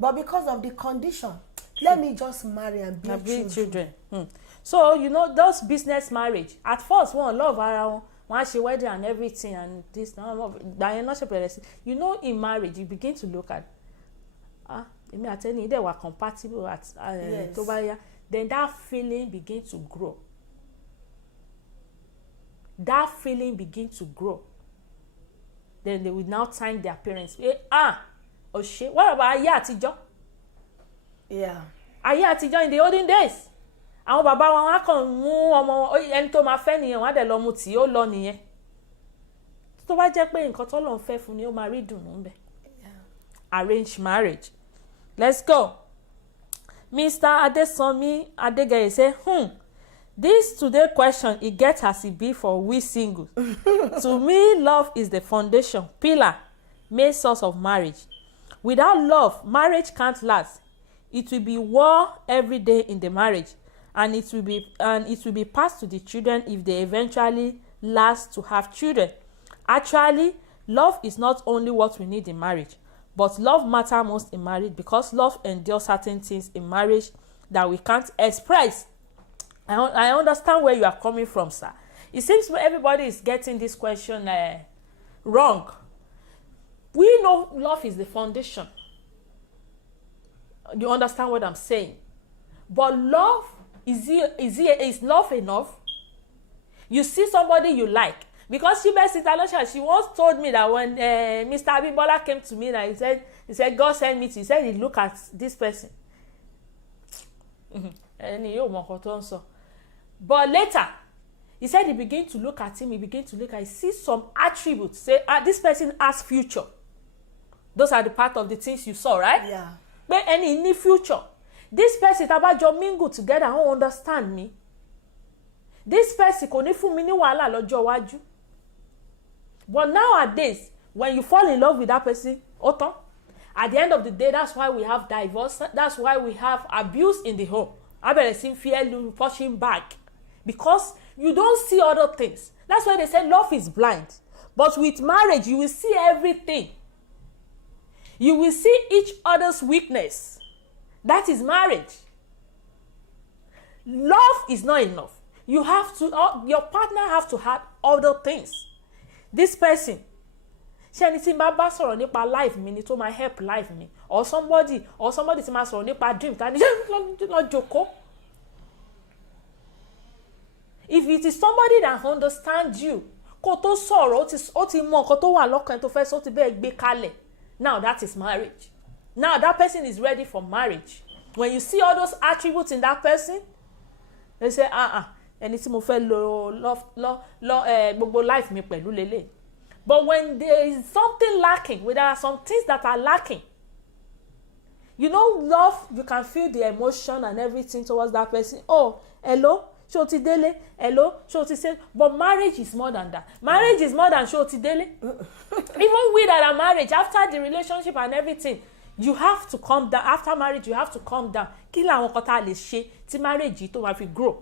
But because of the condition, let me just marry and build children. So, you know, those business marriage, at first, one love around, one she wedding and everything, and this, you know, in marriage, you begin to look at, they were compatible at, then that feeling begin to grow. That feeling begin to grow. Then they will now thank their parents. Oh shit, what about ayé àtijọ́? Yeah. Ayé àtijọ́ in the olden days. Àwọn bàbá wọn wá kàn mú ọmọ ẹni tó máa fẹ́ nìyẹn, wọ́n á dẹ̀ lọ mú tí ó lọ nìyẹn. Tó bá jẹ́ pé nǹkan t'Ọlọ́run fẹ́ fún ni ó máa rí ìdùnnú ńbẹ̀. Arranged marriage. Let's go. Mr. Adesanmi Adegeye say, this today question, it gets as it be for we singles. To me, love is the foundation, pillar, main source of marriage. Without love, marriage can't last. It will be war every day in the marriage, and it will be passed to the children if they eventually last to have children. Actually, love is not only what we need in marriage, but love matters most in marriage because love endures certain things in marriage that we can't express. I understand where you are coming from, sir. It seems everybody is getting this question wrong. We know love is the foundation. You understand what I'm saying? But love, is love enough? You see somebody you like. Because she once told me that when Mr. Abimbola came to me, that he said, God sent me to, he said, he look at this person. But later, he said he began to look at him, he see some attributes, say, this person has future. Those are the part of the things you saw, right? Yeah. But in the future, this person, tabajo mingle together, won't understand me. This person kò ní fún mi ní wàhálà lọ́jọ́ iwájú. But nowadays, when you fall in love with that person, at the end of the day, that's why we have divorce. That's why we have abuse in the home. Abẹ̀rẹ̀ fear pushing back. Because you don't see other things. That's why they say love is blind. But with marriage, you will see everything. You will see each other's weakness. That is marriage. Love is not enough. You have to, your partner have to have other things. This person, ṣé ẹni tí n bá sọ̀rọ̀ nípa life mi ni tó máa help life mi, or somebody tí máa sọ̀rọ̀ nípa dream ta ni lọ jókòó. If it is somebody that understands you, kó tó sọ̀rọ̀ ó ti mọ nǹkan tó wà lọ́kàn tó fẹ́ sọ ti bẹ́ẹ̀ gbé kalẹ̀. Now that is marriage. Now that person is ready for marriage. When you see all those attributes in that person, they say, ẹni tí mo fẹ́ gbogbo life mi pẹ̀lú lélẹ̀. But when there is something lacking, when there are some things that are lacking, you know, love, you can feel the emotion and everything towards that person. Oh, hello, ṣé o ti délé? Hello, ṣé o ti ṣe? But marriage is more than that. Marriage is more than ṣé o ti délé. Even we that are married, after the relationship and everything, you have to calm down. After marriage, you have to calm down. Kí làwọn nǹkan tá a lè ṣe tí marriage yìí tó máa fi grow?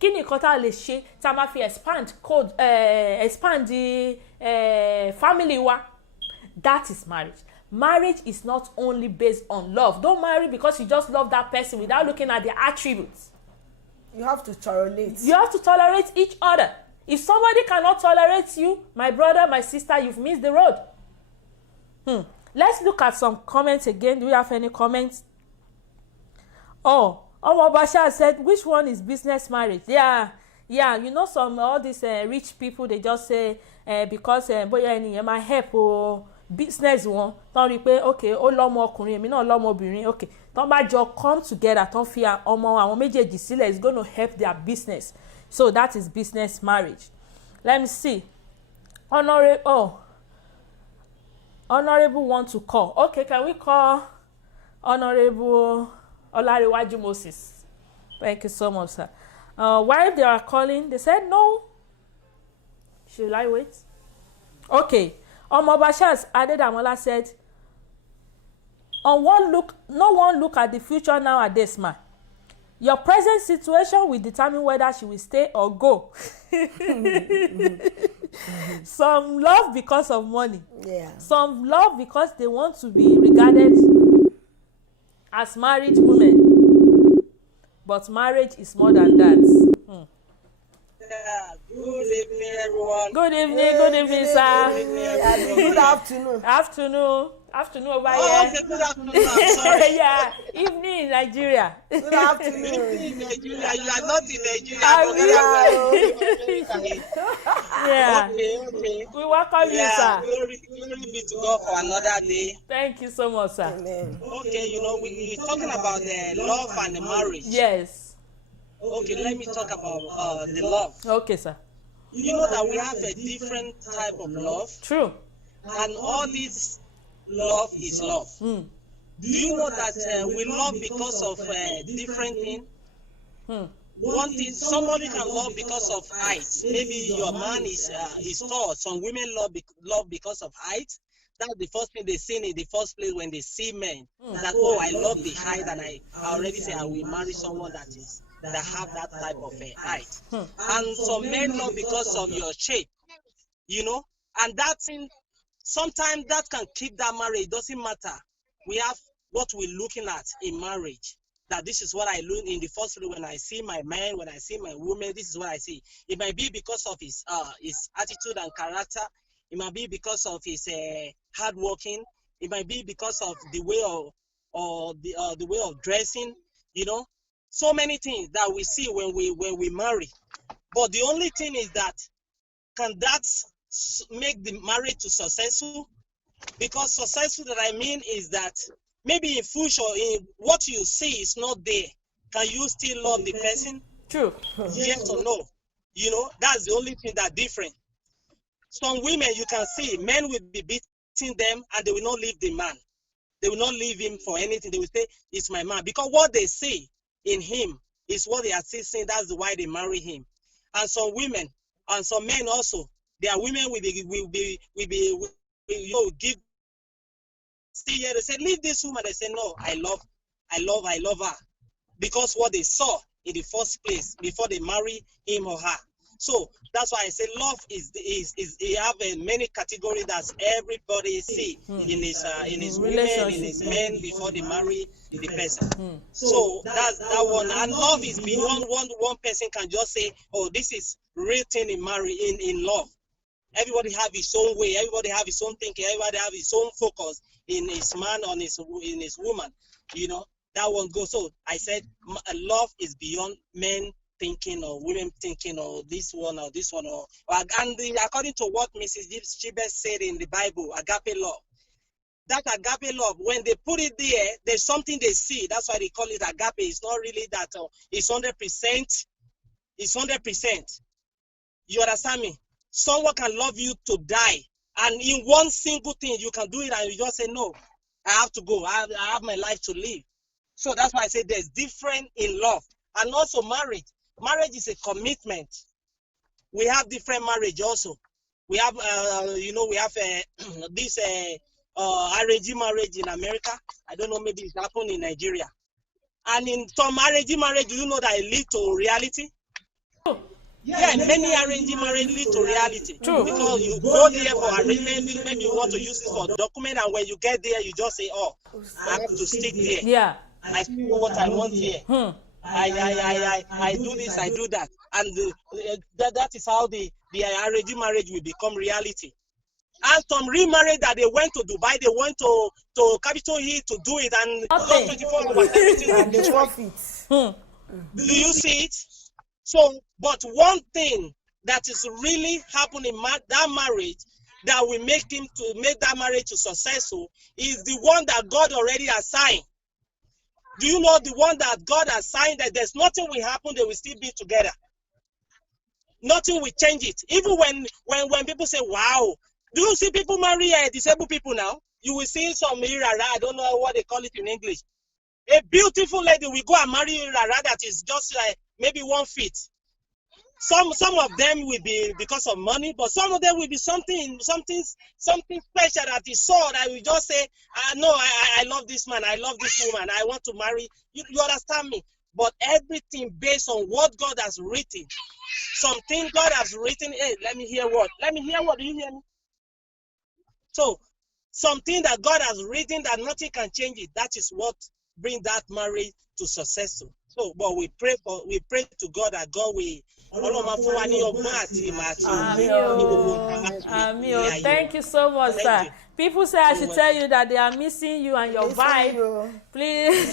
Kí ni nǹkan tá a lè ṣe tá a máa fi expand the family wa? That is marriage. Marriage is not only based on love. Don't marry because you just love that person without looking at the attributes. You have to tolerate. You have to tolerate each other. If somebody cannot tolerate you, my brother, my sister, you've missed the road. Let's look at some comments again. Do we have any comments? Omo Bashar said, which one is business marriage? Yeah, you know, all these rich people, they just say because bóyá ẹnìyẹn máa help business wọn tán rí pé okay ó lọ́mọ ọkùnrin èmi náà lọ́mọ obìnrin okay tán bá jọ come together tán fi ọmọ àwọn méjèèjì sílẹ̀ is going to help their business. So that is business marriage. Let me see. Honorable want to call. Okay, can we call Honorable Olariwaju Moses? Thank you so much, sir. While they are calling, they said no. Should I wait? Okay. Omobashas Adedamola said, no one look at the future nowadays, man. Your present situation will determine whether she will stay or go. Some love because of money. Yeah. Some love because they want to be regarded as married women. But marriage is more than that. Yeah. Good evening, everyone. Good evening, sir. Good afternoon. Afternoon over Oh, here. okay, good afternoon. I'm sorry. Yeah, evening in Nigeria. Good afternoon. In Nigeria, you are not in Nigeria. Yeah. Okay. We welcome you, Yeah, sir. glory be to God for another day. Thank you so much, sir. Amen. Okay, we're talking about the love and the marriage. Yes. Okay, let me talk about the love. Okay, sir. You know that we have a different type of love, True. and all this love is love. Hmm. Do you know that we love because of different things? One thing, somebody can love because of height. Maybe your man is tall. Some women love because of height. That's the first thing they see in the first place when they see men. That, oh, I love the height, and I already say I will marry someone that have that type of height. And some men love because of your shape, and that thing, sometimes that can keep that marriage. It doesn't matter. We have what we're looking at in marriage. That this is what I learn in the first place. When I see my man, when I see my woman, this is what I see. It might be because of his attitude and character. It might be because of his hard working. It might be because of the way the way of dressing. So many things that we see when we marry. But the only thing is that, can that make the marriage to successful? Because successful that I mean is that maybe in future, in what you see is not there. Can you still love the person? True. Yes or no? That's the only thing that's different. Some women, you can see, men will be beating them and they will not leave the man. They will not leave him for anything. They will say, it's my man. Because what they see in him is what they are still saying. That's why they marry him. And some women and some men also, their women will give. See here, they say, leave this woman. They say, no, I love her. Because what they saw in the first place before they marry him or her. So that's why I say love is you have many categories that everybody see in his women, in his men before they marry the person. So that's that one. And love is beyond one person can just say, oh, this is real thing in marriage, in love. Everybody have his own way. Everybody have his own thinking. Everybody have his own focus in his man or in his woman. That one goes. So I said, love is beyond men thinking or women thinking or this one or and according to what Mrs. Chibes said in the Bible, agape love. That agape love, when they put it there, there's something they see. That's why they call it agape. It's not really that it's 100%. It's 100%. You understand me? Someone can love you to die, and in one single thing you can do it, and you just say, no, I have to go. I have my life to live. So that's why I say there's different in love. And also marriage. Marriage is a commitment. We have different marriage also. We have, we have this arranged marriage in America. I don't know, maybe it's happened in Nigeria. And in some arranged marriage, do you know that it leads to reality? Yeah, many arranged marriage lead to reality. True. Because you go there for arrangement, maybe you want to use it for document, and when you get there, you just say, oh, I have to stick there. Yeah. I see what I want here. I do this, I do that. And that is how the arranged marriage will become reality. And some remarriage that they went to Dubai, they went to Capitol Hill to do it, and Okay. 24 hours, everything And the is profits. Do you see it? So, but one thing that is really happening in that marriage that will make that marriage to successful is the one that God already assigned. Do you know the one that God assigned, that there's nothing will happen, they will still be together. Nothing will change it. Even when people say, wow, do you see people marry disabled people now? You will see some Rara, I don't know what they call it in English. A beautiful lady will go and marry Rara that is just like maybe 1 feet. Some of them will be because of money, but some of them will be something special that is saw that we just say, no, I love this man, I love this woman, I want to marry. You understand me? But everything based on what God has written. Something God has written. Hey, let me hear what. Do you hear me? So something that God has written that nothing can change it. That is what brings that marriage to success. So, but we pray to God that God will Ọlọ́run máa fún wa ní ọgbọ́n àti ìmọ̀ àti òye ní gbogbo nǹkan Àmì o, thank you so much, sir. People say I should tell you that they are missing you and your vibe. Please.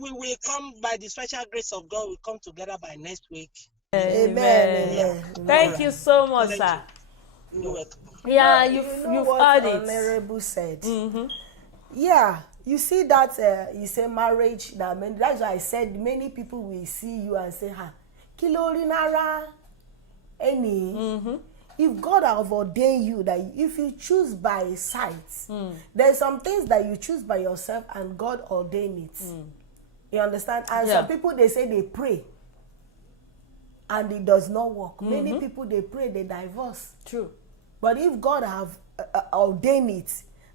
We will come by the special grace of God. We come together by next week. Amen. Thank you so much, sir. You're welcome. Yeah, You know you've what heard it. Honorable said. Yeah, you see that you say marriage. That's why I said many people will see you and say, "Ha, kilori nara, any." If God have ordained you that if you choose by sight, there's some things that you choose by yourself and God ordained it. You understand? And some people they say they pray, and it does not work. Many people they pray, they divorce. True. But if God have ordained it,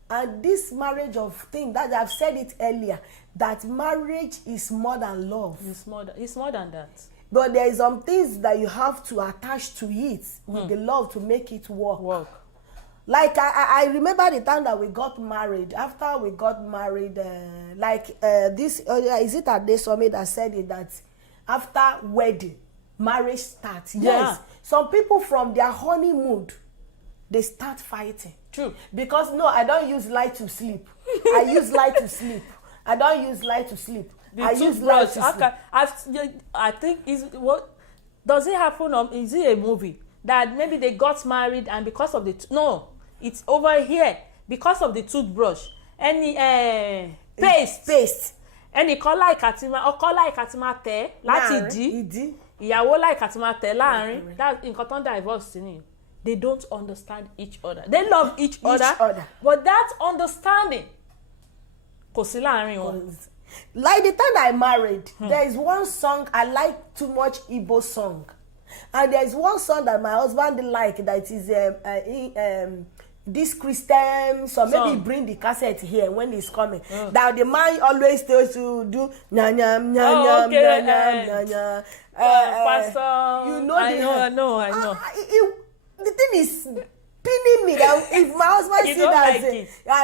and this marriage of thing that I've said it earlier, that marriage is more than love. It's more than that. But there is some things that you have to attach to it with the love to make it work. Like I remember the time that we got married. After we got married, this is it at this summit that said it, that after wedding, marriage starts. Yes. Some people from their honeymoon, they start fighting. True. Because no, I don't use light to sleep. I use light to sleep. I don't use light to sleep. I use light to sleep. I think what does it happen? Is it a movie that maybe they got married and because of the no, it's over here because of the toothbrush. Any paste. Any kọ́lá ìkàtìmá tẹ̀ láti ìdí ìyàwó láìkàtìmá tẹ̀ láàrin. That nǹkan tó ń divorce ni. They don't understand each other. They love each other, but that understanding kò sí láàrin wọn. Like the time I married, there is one song I like too much, Igbo song, and there is one song that my husband like that is this Christian song. Maybe he bring the cassette here when he's coming. That the man always tells to do nya nya nya nya nya nya. Pastor, you know I know. The thing is pinning me that if my husband see that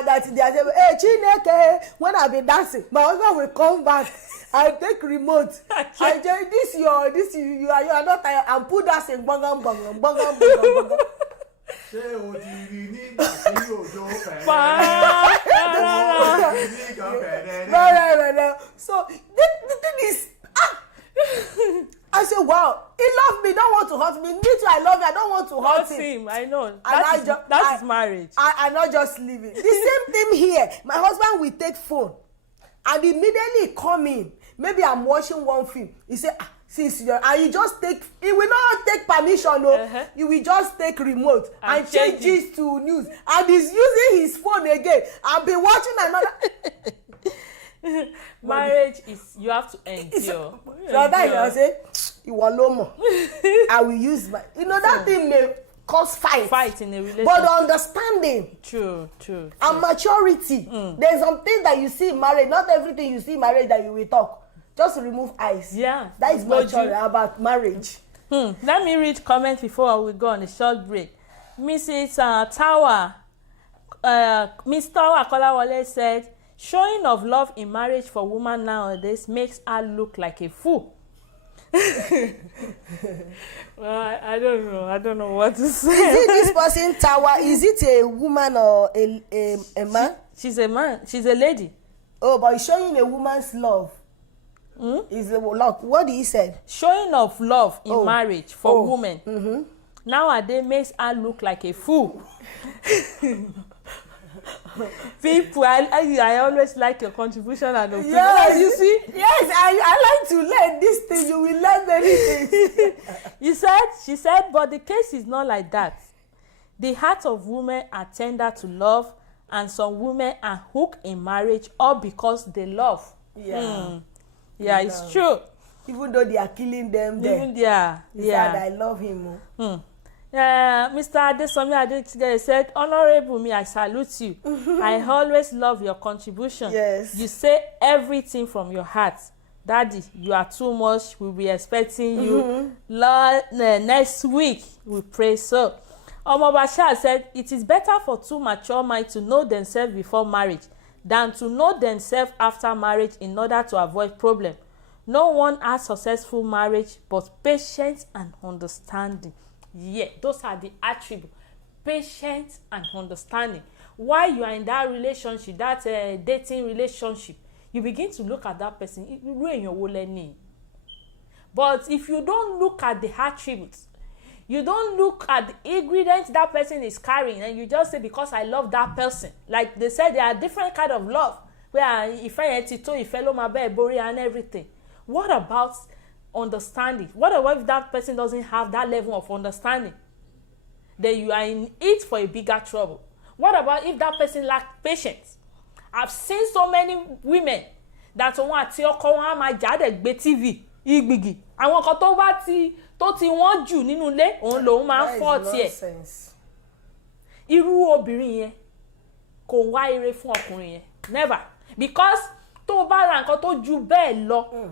that they are saying, "Hey Chineke," when I be dancing, my husband will come back and take remote. I say, you are not tired, and put that in bangam. Ṣé o ti rí nígbà tí òjò fẹ́? So the thing is, I say, wow, he loved me, don't want to hurt me. Me too, I love you, I don't want to hurt him. I know. That is marriage. I not just leave it. The same thing here. My husband will take phone and immediately come in. Maybe I'm watching one film. He say, since you're, and he just take, he will not take permission, no. He will just take remote and change it to news. And he's using his phone again. I'll be watching another. Marriage is, you have to endure. So that you say, you want no more. I will use my, that thing may cause fight in a relationship. But understanding. True. And maturity. There's something that you see in marriage. Not everything you see in marriage that you will talk. Just remove eyes. Yeah. That is maturity about marriage. Let me read comments before we go on a short break. Mrs. Tower, Miss Tower Kolawole said, showing of love in marriage for women nowadays makes her look like a fool. Well, I don't know what to say. Is it this person Tower? Is it a woman or a man? She's a man. She's a lady. Oh, but showing a woman's love. Is the love? What did he say? Showing of love in marriage for women nowadays makes her look like a fool. People, I always like your contribution and opinion. Yes, you see. Yes, I like to learn this thing. You will learn many things. She said, but the case is not like that. The hearts of women are tender to love, and some women are hooked in marriage all because they love. Yeah, it's true. Even though they are killing them there. I love him. Mr. Adesomi Adetiga said, Honorable me, I salute you. I always love your contribution. Yes. You say everything from your heart. Daddy, you are too much. We'll be expecting you. Lord, next week, we pray so. Omobasha said, it is better for two mature minds to know themselves before marriage than to know themselves after marriage in order to avoid problem. No one has successful marriage, but patience and understanding. Yeah, those are the attributes. Patience and understanding. While you are in that relationship, that dating relationship, you begin to look at that person. But if you don't look at the attributes, you don't look at the ingredients that person is carrying, and you just say, because I love that person. Like they said, there are different kind of love, where if I fellow my body and everything. What about understanding? What about if that person doesn't have that level of understanding? Then you are in it for a bigger trouble. What about if that person lacks patience? I've seen so many women that want to wọn máa jáde gbé TV igbigi. Àwọn kan tó ti wọ́n jù nínú ilé, òun lòun máa ń fọ́ tiẹ̀. Irú obìnrin yẹn kò wá ire fún ọkùnrin yẹn. Never. Because tó bá ra nǹkan tó ju bẹ́ẹ̀ lọ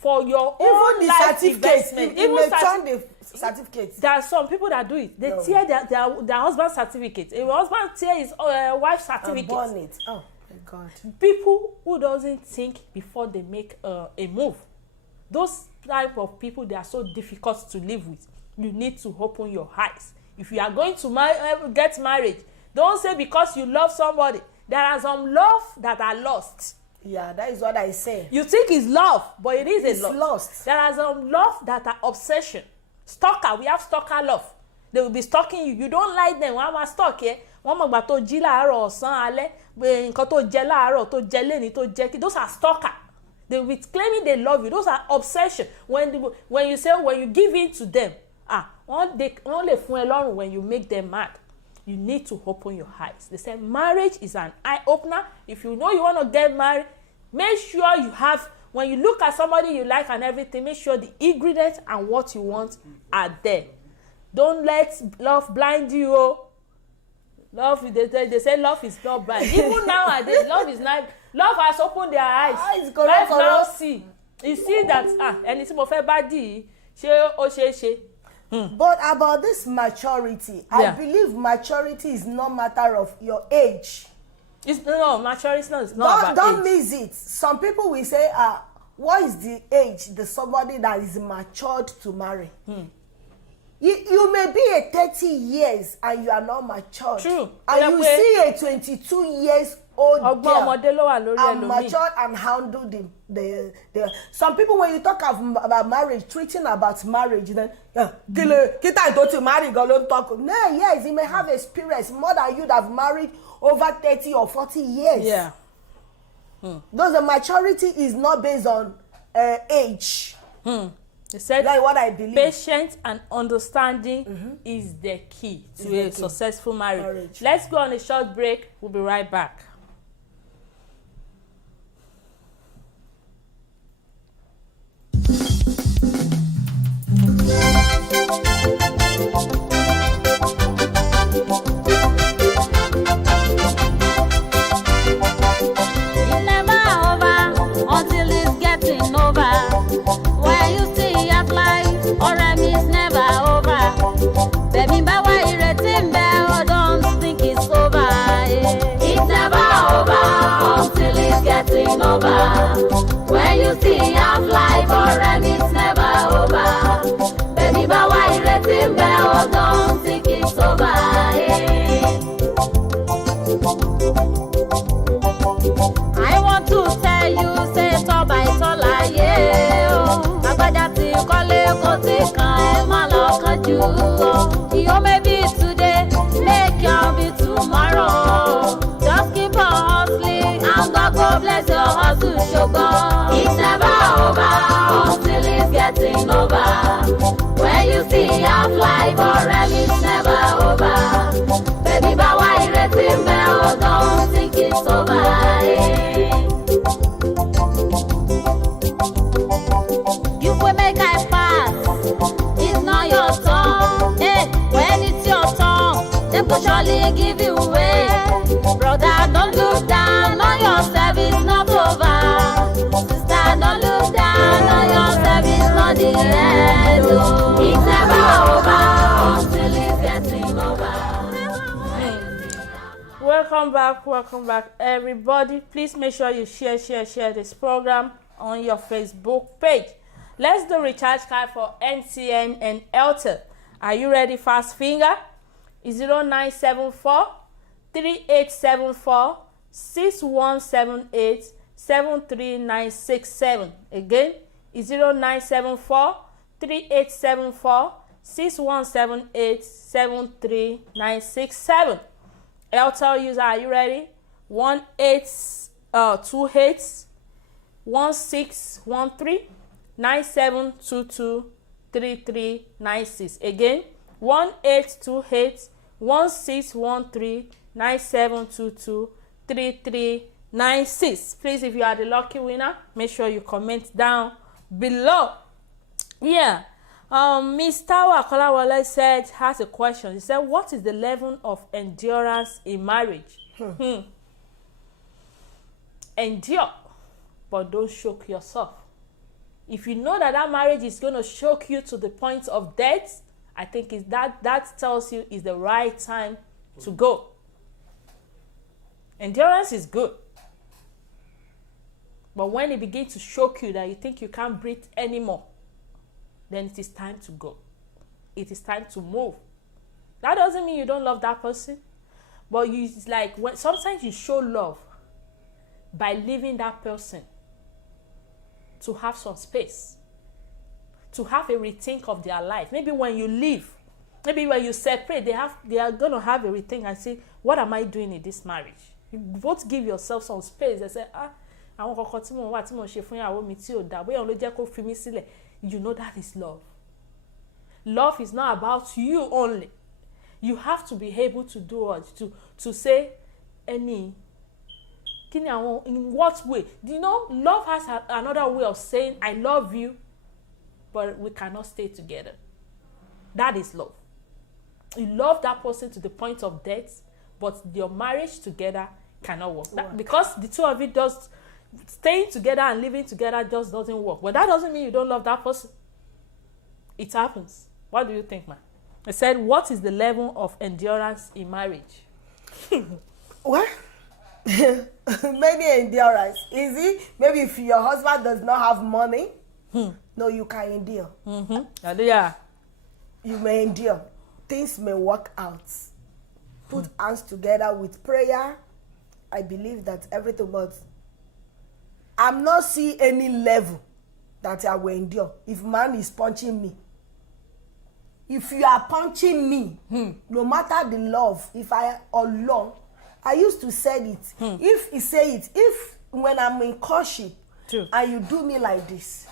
for your own life investment. Even the certificate. There are some people that do it. They tear their husband's certificate. A husband tear his wife's certificate. And burn it. Oh my God. People who doesn't think before they make a move. Those type of people, they are so difficult to live with. You need to open your eyes. If you are going to get married, don't say because you love somebody. There are some love that are lost. Yeah, that is what I say. You think it's love, but it is a love. Lost. There are some love that are obsession. Stalker, we have stalker love. They will be stalking you. You don't like them. Wọ́n máa stalk ẹ. Wọ́n mọ̀ gbà tó jí láàárọ̀ ọ̀sán alẹ́. Nǹkan tó jẹ láàárọ̀ tó jẹ lẹ́ni tó jẹ kí. Those are stalker. They will be claiming they love you. Those are obsession. When you give in to them, wọ́n lè fún ẹ lọ́rùn when you make them mad. You need to open your eyes. They say marriage is an eye opener. If you know you want to get married, make sure you have, when you look at somebody you like and everything, make sure the ingredients and what you want are there. Don't let love blind you. Love, they say love is not blind. Even nowadays, love is not. Love has opened their eyes. Life now see. You see that ẹni tí mo fẹ́ bá dì í ṣé ó ṣeé ṣe. But about this maturity, I believe maturity is no matter of your age. Maturity is not about Don't age. miss it. Some people will say, what is the age that somebody that is matured to marry? You may be a 30 years and you are not matured. True. And you see a 22 years old girl and matured and handle the some people, when you talk about marriage, treating about marriage, then kita don't marry go don't talk. No, yes, you may have experience more than you that have married over 30 or 40 years. Yeah. Those the maturity is not based on age. They said like what I believe. Patience and understanding is the key to a successful marriage. Let's go on a short break. We'll be right back. When you see half life already, it's never over. Baby, but why you letting me? Oh, don't think it's over. I want to tell you, say it's all by all, yeah. Agbada ti kọ́lé kó ti kan ẹ má lọ kánjú. You may be today, make your be tomorrow. Just keep on hustling, and God go bless your hustle, sugar. It's never over until it's getting over. When you see half life already, it's never over. Baby, but why you letting me? Oh, don't think it's over. You will make I pass. It's not your turn. Hey, when it's your turn, they will surely give you away. Brother, don't look down on yourself, it's not over. Sister, don't look down on yourself, it's not the end. Oh, it's never over until it's getting over. Welcome back, everybody. Please make sure you share this program. on your Facebook page. Let's do recharge card for MTN and Airtel. Are you ready? Fast finger. It's 0974 3874 6178 73967. Again, it's 0974 3874 6178 73967. Airtel user, are you ready? 2828 1613 9722 3396. Again, 1828 1613 9722 3396. Please, if you are the lucky winner, make sure you comment down below. Yeah. Miss Tawa Kolawole said, has a question. He said, what is the level of endurance in marriage? Endure, but don't choke yourself. If you know that that marriage is going to choke you to the point of death, I think that tells you is the right time to go. Endurance is good. But when it begins to choke you that you think you can't breathe anymore, then it is time to go. It is time to move. That doesn't mean you don't love that person, but it's like when sometimes you show love by leaving that person to have some space, to have a rethink of their life. Maybe when you leave, maybe when you separate, they are going to have a rethink and say, what am I doing in this marriage? You both give yourself some space. They say, àwọn kọ̀ọ̀kan tí mo wà tí mo ṣe fún ìyàwó mi tí ò dá bóyá òun ló jẹ́ kó fi mí sílẹ̀. You know that is love. Love is not about you only. You have to be able to do what? To say in what way? Do you know love has another way of saying I love you, but we cannot stay together. That is love. You love that person to the point of death, but your marriage together cannot work. Because the two of you just staying together and living together just doesn't work. But that doesn't mean you don't love that person. It happens. What do you think, man? I said, what is the level of endurance in marriage? What? Maybe endurance. Is it? Maybe if your husband does not have money, no, you can endure. Yeah. You may endure. Things may work out. Put hands together with prayer. I believe that everything, but I'm not seeing any level that I will endure. If man is punching me, if you are punching me, no matter the love, if I or long, I used to say it. If he say it, if when I'm in courtship and you do me like this,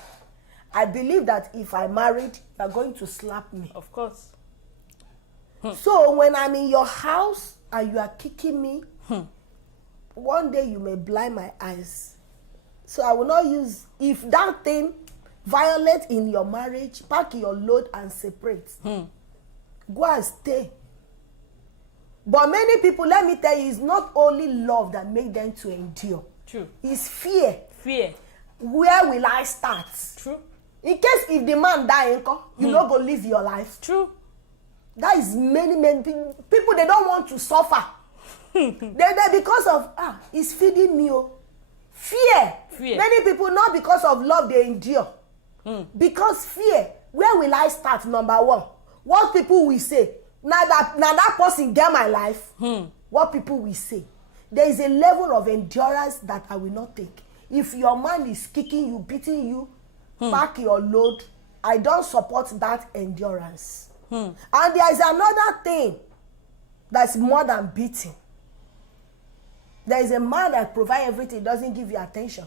I believe that if I married, you are going to slap me. Of course. So when I'm in your house and you are kicking me, one day you may blind my eyes. So I will not use, if that thing violate in your marriage, pack your load and separate. Go and stay. But many people, let me tell you, it's not only love that make them to endure. True. It's fear. Fear. Where will I start? True. In case if the man die, you not go live your life. True. That is many people, they don't want to suffer. they because of, it's feeding me. Fear. Many people, not because of love, they endure. Because fear. Where will I start? Number one. What people will say? Now that person get my life. What people will say? There is a level of endurance that I will not take. If your man is kicking you, beating you, pack your load. I don't support that endurance. And there is another thing that's more than beating. There is a man that provides everything, doesn't give you attention.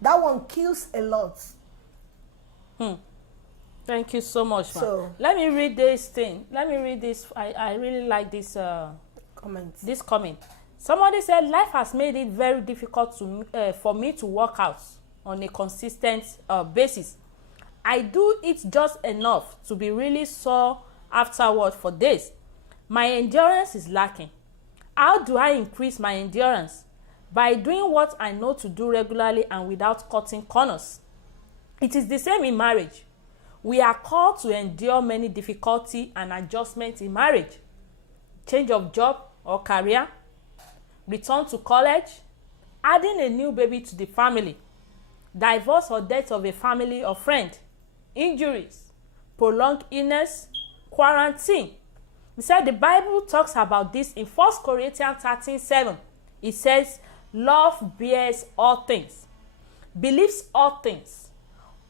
That one kills a lot. Thank you so much, man. So, let me read this thing. Let me read this. I really like this comment. This comment. Somebody said, life has made it very difficult for me to work out on a consistent basis. I do it just enough to be really sore afterward for days. My endurance is lacking. How do I increase my endurance? By doing what I know to do regularly and without cutting corners. It is the same in marriage. We are called to endure many difficulties and adjustments in marriage. Change of job or career, return to college, adding a new baby to the family, divorce or death of a family or friend, injuries, prolonged illness, quarantine. He said the Bible talks about this in 1 Corinthians 13:7. It says, love bears all things, believes all things,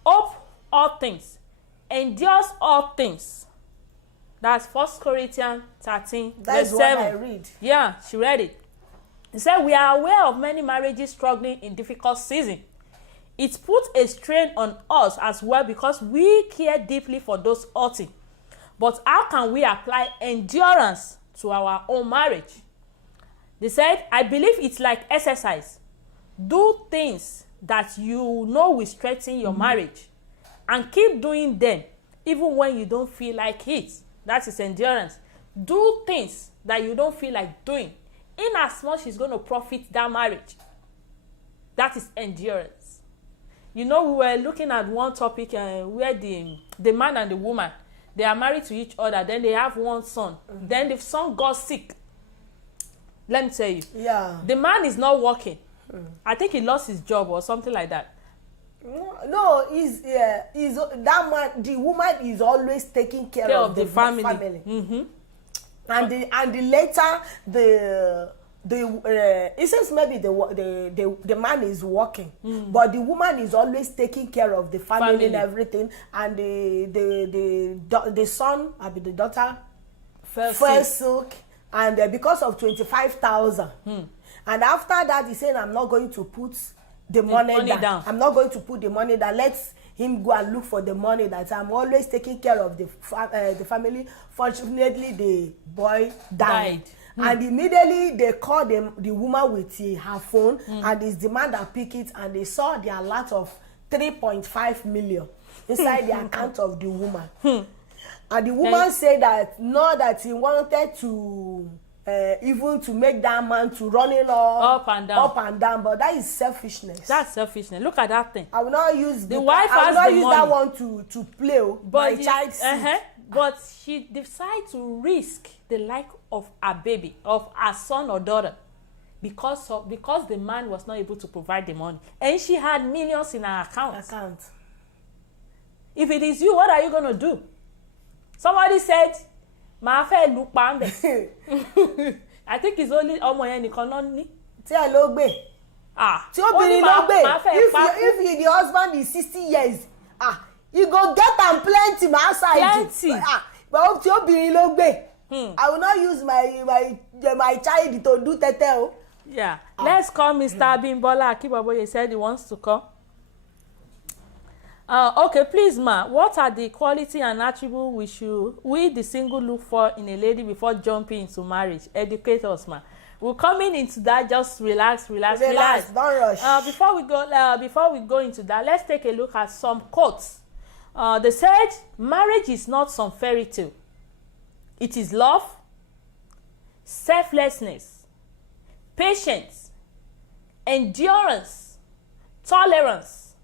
hope all things, endures all things. That's 1 Corinthians 13, That's verse what 7. I read. Yeah, she read it. He said, we are aware of many marriages struggling in difficult season. It puts a strain on us as well because we care deeply for those hurting. But how can we apply endurance to our own marriage? They said, I believe it's like exercise. Do things that you know will strengthen your marriage and keep doing them even when you don't feel like it. That is endurance. Do things that you don't feel like doing in as much it's going to profit that marriage. That is endurance. You know, we were looking at one topic where the man and the woman, they are married to each other, then they have one son. Then the son got sick. Let me tell you. Yeah. The man is not working. I think he lost his job or something like that. No, he's that man. The woman is always taking care of the family. Mm-hmm. And the later it says maybe the man is working, but the woman is always taking care of the family and everything, and the son, I mean the daughter, fell sick, and because of 25,000, and after that he said, I'm not going to put the money down. I'm not going to put the money down. Let's him go and look for the money. That I'm always taking care of the family. Fortunately, the boy died. And immediately they called the woman with her phone, and it's the man that picked it, and they saw the alert of 3.5 million inside the account of the woman. And the woman said that that he wanted to even to make that man to run it all up and down, but that is selfishness. That's selfishness. Look at that thing. I will not use the wife has the money. I will not use that one to play my child sick. But she decided to risk the life of her baby, of her son or daughter, because the man was not able to provide the money, and she had millions in her account. If it is you, what are you going to do? Somebody said, "Ma fe lu pa nbe." I think it's only ọmọ yẹn nìkan náà ní. Tí ẹ ló gbé. Tí obìnrin ló gbé. If the husband is 60 years, you go get am plenty outside. Plenty. But tí obìnrin ló gbé. I will not use my child to do tete o. Yeah. Let's call Mr. Bimbola Akibaboye. Said he wants to come. Okay, please, ma. What are the quality and attributes we the single look for in a lady before jumping into marriage? Educate us, ma. We're coming into that. Just relax. Don't rush. Before we go into that, let's take a look at some quotes. They said, marriage is not some fairy tale. It is love, selflessness, patience, endurance, tolerance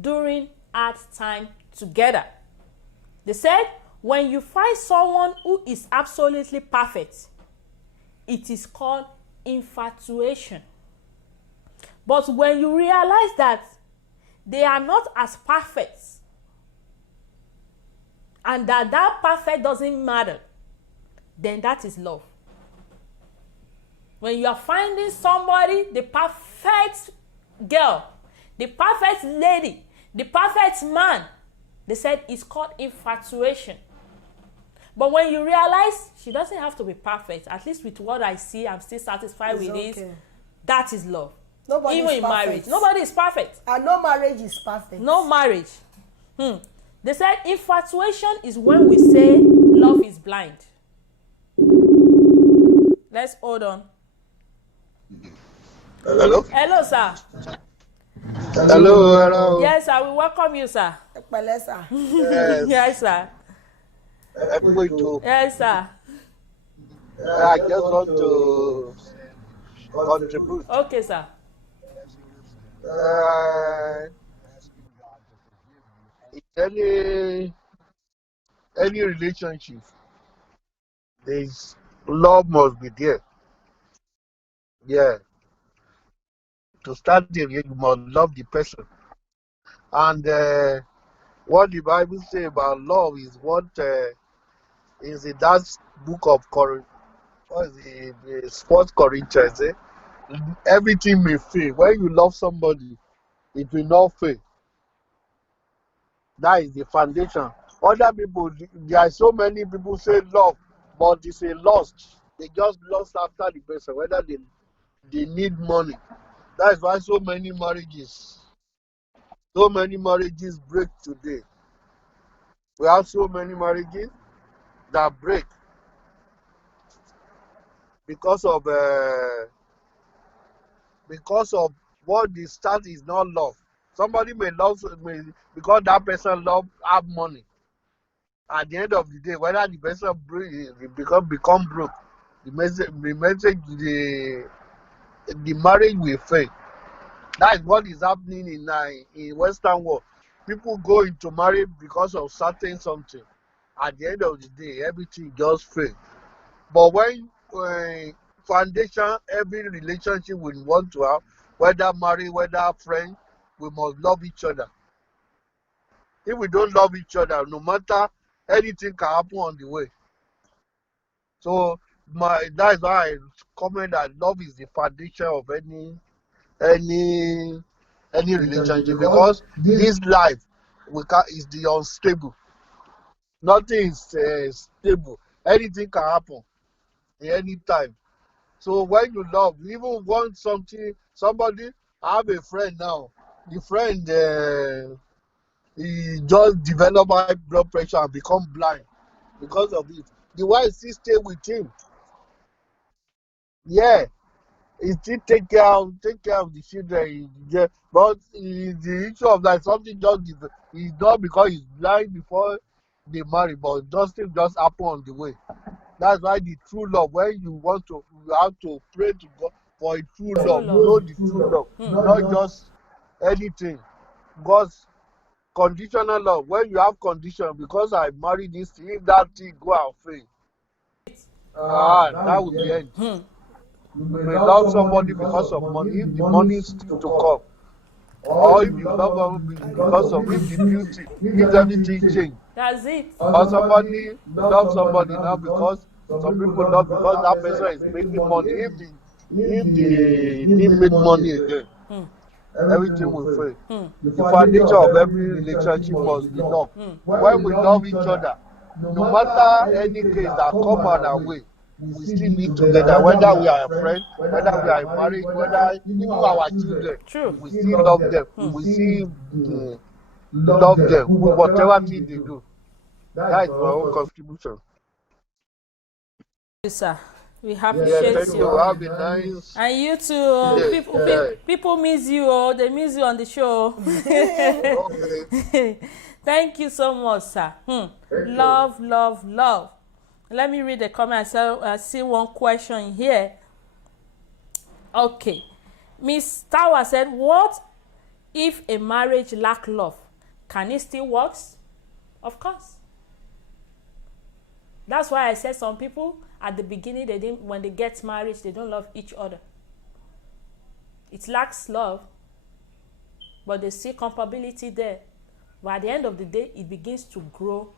during hard time together. They said, when you find someone who is absolutely perfect, it is called infatuation. But when you realize that they are not as perfect, and that perfect doesn't matter, then that is love. When you are finding somebody, the perfect girl, the perfect lady, the perfect man, they said it's called infatuation. But when you realize she doesn't have to be perfect, at least with what I see, I'm still satisfied with this, that is love. Nobody Even is in perfect. marriage, nobody is perfect. And no marriage is perfect. No marriage. They said infatuation is when we say love is blind. Let's hold on. Hello? Hello, sir. Hello. Yes, sir. We welcome you, sir. Yes. Yes, sir. Yes, sir. I just want to contribute. Okay, sir. In any relationship, there's love must be there. Yeah. To start the you must love the person. And what the Bible say about love is what is in that book of what is the First Corinthians. Everything may fail. When you love somebody, it will not fail. That is the foundation. Other people, there are so many people say love, but it's a lost. They just lost after the person, whether they need money. That is why so many marriages break today. We have so many marriages that break because of what the start is not love. Somebody may love because that person have money. At the end of the day, whether the person become broke, the marriage will fail. That is what is happening in Western world. People go into marriage because of certain something. At the end of the day, everything just fail. But when foundation, every relationship we want to have, whether married, whether friend, we must love each other. If we don't love each other, no matter anything can happen on the way. So that is why I comment that love is the foundation of any relationship, because this life is the unstable. Nothing is stable. Anything can happen at any time. So when you love, you even want somebody. I have a friend now. The friend he just develop high blood pressure and become blind because of it. The wife still stay with him. Yeah, he still take care of the children. But the issue of that something is not because he's blind before they marry, but just happen on the way. That's why the true love, when you have to pray to God for a true love. Know the true love, not just anything. Because conditional love, when you have condition, because I married this thing, if that thing go and fail, that will be end. You may love somebody because of money, if the money is still to come. Or if you love somebody because of if the beauty, if everything change. That's it. Or somebody love somebody now because some people love because that person is making money. If they didn't make money again, everything will fail. The foundation of every relationship must be love. When we love each other, no matter any case that come on our way, we still live together, whether we are a friend, whether we are married, whether even our children. True. We still love them. We still love them, whatever thing they do. That is my own contribution. Yes, sir. We appreciate thank you. Have a nice. And you too. People miss you. They miss you on the show. Okay. Thank you so much, sir. Love, love, love. Let me read the comments. I see one question here. Okay. Miss Tower said, what if a marriage lack love? Can it still work? Of course. That's why I said some people at the beginning, when they get married, they don't love each other. It lacks love, but they see compatibility there. But at the end of the day, it begins to grow,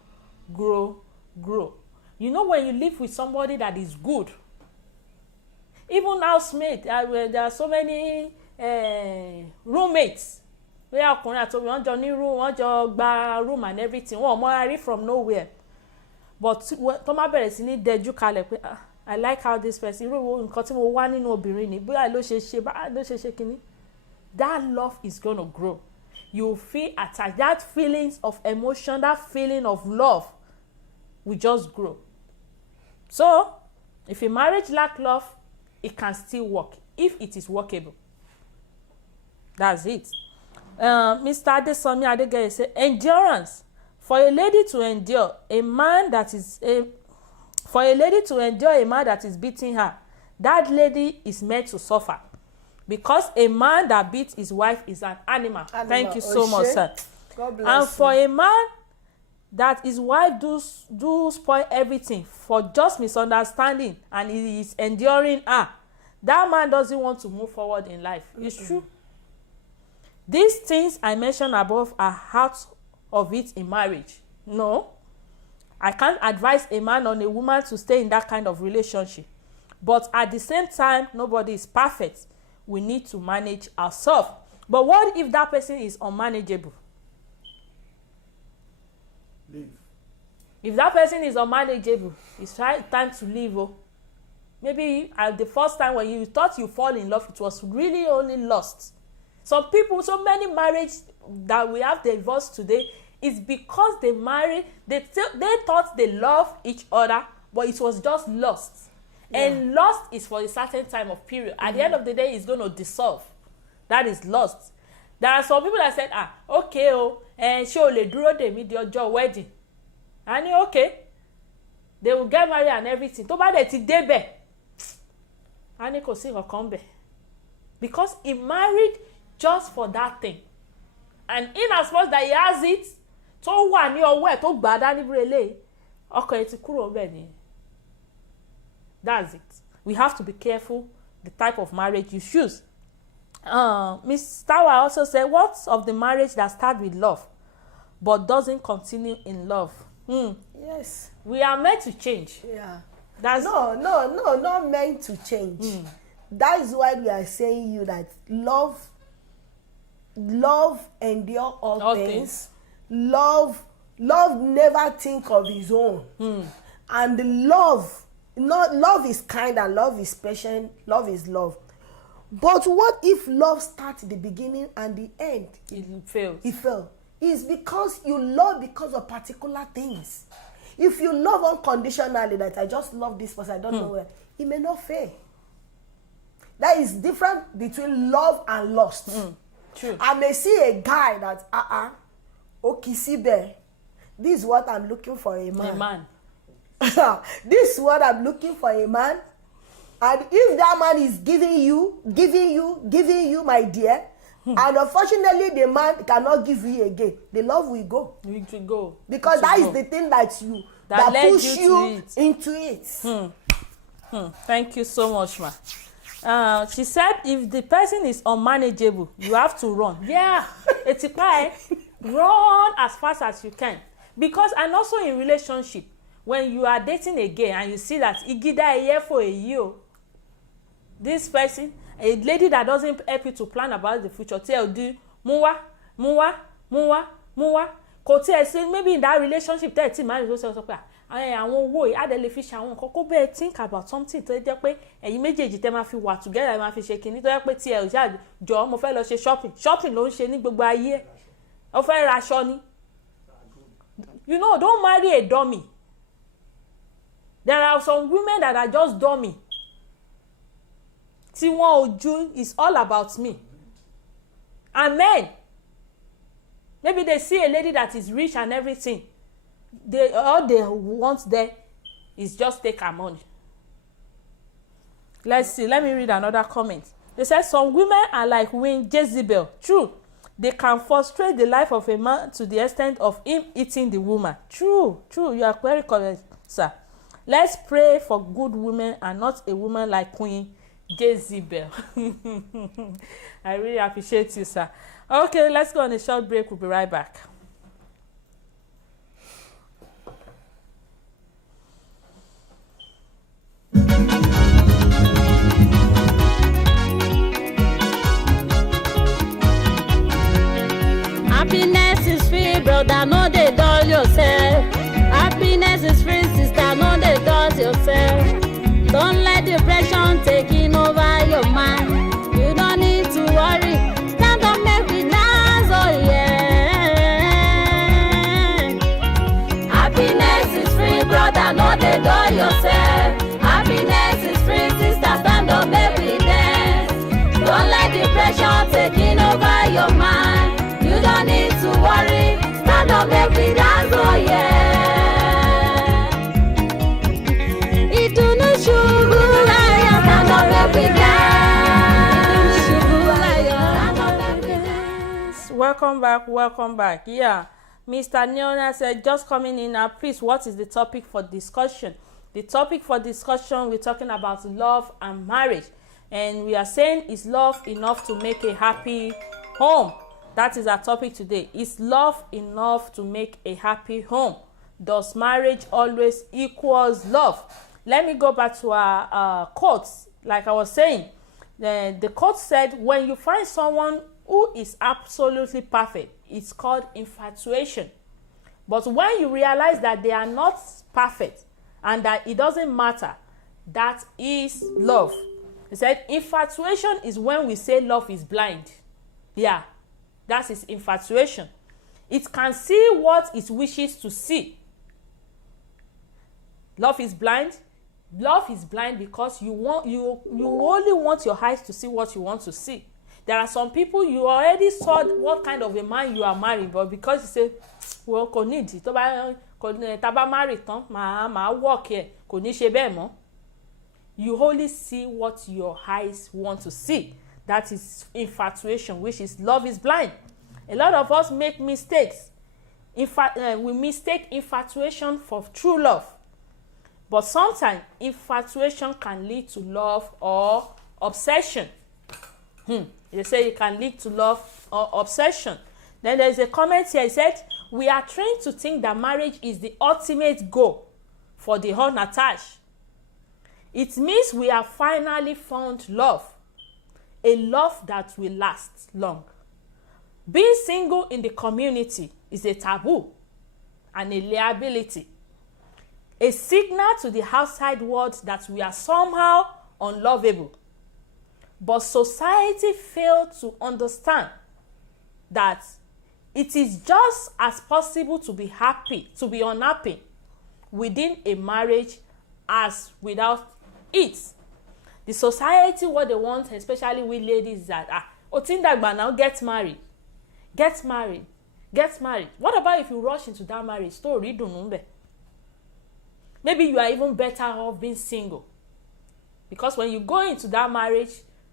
grow, grow. You know, when you live with somebody that is good, even housemate, there are so many roommates. Where ọkùnrin àti obìnrin wọ́n jọ ní room, wọ́n jọ gba room and everything. Wọ́n mọ ara rí from nowhere. But tó má bẹ̀rẹ̀ sí ní dẹjú kalẹ̀ pé I like how this person irú nǹkan tí mo wá nínú obìnrin ni bóyá ló ṣe kíní. That love is gonna grow. You feel attached. That feelings of emotion, that feeling of love will just grow. So, if a marriage lack love, it can still work if it is workable. That's it. Mr. Adesomi Adegeye said, endurance. For a lady to endure a man that is beating her, that lady is meant to suffer. Because a man that beats his wife is an animal. Thank you so much, sir. God bless And you. for a man that his wife do spoil everything for just misunderstanding and he is enduring her, that man doesn't want to move forward in life. It's true. These things I mentioned above are out of it in marriage. No, I can't advise a man or a woman to stay in that kind of relationship. But at the same time, nobody is perfect. We need to manage ourselves. But what if that person is unmanageable? Leave. If that person is unmanageable, it's time to leave. Oh. Maybe at the first time when you thought you fall in love, it was really only lust. Some people, so many marriages that we have divorced today is because they married, they thought they love each other, but it was just lust. Yeah. And lust is for a certain time of period. At the end of the day, it's going to dissolve. That is lust. There are some people that said, okay, ṣé o lè dúró dè mí di ọjọ́ wedding? And okay, they will get married and everything. Tó bá dẹ̀ ti débẹ̀, a ní kò sí nǹkan bẹ̀. Because he married just for that thing. And in as much that he has it, tó wà ní ọwọ́ ẹ̀ tó gbà dání bí eléyìí, ọkàn ẹ̀ ti kúrò ńbẹ̀ ni. That's it. We have to be careful the type of marriage you choose. Ms. Tawa also said, what of the marriage that starts with love but doesn't continue in love? Yes. We are meant to change. Yeah. That's no, not meant to change. That is why we are saying you that love endure all things. Love never think of his own. And love is kind and love is patient. Love is love. But what if love starts the beginning and the end? It fails. It fails. It's because you love because of particular things. If you love unconditionally, that I just love this person, I don't know where, it may not fail. That is different between love and lust. True. I may see a guy that, okay, see there, this is what I'm looking for a man. A man. This is what I'm looking for a man. And if that man is giving you, my dear, and unfortunately the man cannot give you again, the love will go. It will go. Because that is the thing that push you into it. Thank you so much, ma. She said, if the person is unmanageable, you have to run. Yeah, it's a cry. Run as fast as you can. Because, and also in relationship, when you are dating again and you see that igida a year for a year, this person, a lady that doesn't help you to plan about the future, tell you, muwa. Kò tí ẹ sí, maybe in that relationship, tell you, marriage also so àwọn owó yìí adé lè fi ṣe àwọn nǹkan kó bẹ́ẹ̀ think about something tó jẹ́ pé ẹ̀yin méjèèjì tẹ́ máa fi wà together máa fi ṣe kinní tó jẹ́ pé tí ẹ ò ṣáà jọ mo fẹ́ lọ ṣe shopping ló ń ṣe ní gbogbo ayé ó fẹ́ ra aṣọ ni. You know, don't marry a dummy. There are some women that are just dummy. Tí wọ́n ojú is all about me. And men, maybe they see a lady that is rich and everything. All they want there is just take her money. Let's see. Let me read another comment. They said some women are like Queen Jezebel. True. They can frustrate the life of a man to the extent of him eating the woman. True. You are very correct, sir. Let's pray for good women and not a woman like Queen Jezebel. I really appreciate you, sir. Okay, let's go on a short break. We'll be right back. Happiness is free, brother, no dey dull yourself. Happiness is free, sister, no dey dull yourself. Don't let depression taking over your mind. You don't need to worry, stand up, make we dance, oh yeah. Happiness is free, brother, no dey dull yourself. Happiness is free, sister, stand up, make we dance. Don't let depression taking over your mind. You don't need to worry, stand up, make we dance, oh yeah. Ìdùnnú ṣubú láyọ̀, stand up, make we dance. Ìdùnnú ṣubú láyọ̀, stand up, make we dance. Welcome back. Yeah, Mr. Neona said, just coming in now, please, what is the topic for discussion? The topic for discussion, we're talking about love and marriage. And we are saying, is love enough to make a happy home? That is our topic today. Is love enough to make a happy home? Does marriage always equals love? Let me go back to our quotes. Like I was saying, the quote said, when you find someone who is absolutely perfect, it's called infatuation. But when you realize that they are not perfect and that it doesn't matter, that is love. He said infatuation is when we say love is blind. Yeah, that is infatuation. It can see what it wishes to see. Love is blind. Love is blind because you only want your eyes to see what you want to see. There are some people, you already saw what kind of a man you are marrying, but because you say, well, kò ní ìdí tó bá marry tán màá work here, kò ní ṣe bẹ́ẹ̀ mọ́. You only see what your eyes want to see. That is infatuation, which is love is blind. A lot of us make mistakes. We mistake infatuation for true love. But sometimes infatuation can lead to love or obsession. They say it can lead to love or obsession. Then there's a comment here. It said, we are trained to think that marriage is the ultimate goal for the unattached. It means we have finally found love, a love that will last long. Being single in the community is a taboo and a liability, a signal to the outside world that we are somehow unlovable. But society failed to understand that it is just as possible to be happy, to be unhappy within a marriage as without it. The society, what they want, especially with ladies, is that Otindagba now get married. What about if you rush into that marriage? Story dunumbe. Maybe you are even better off being single, because when you go into that marriage,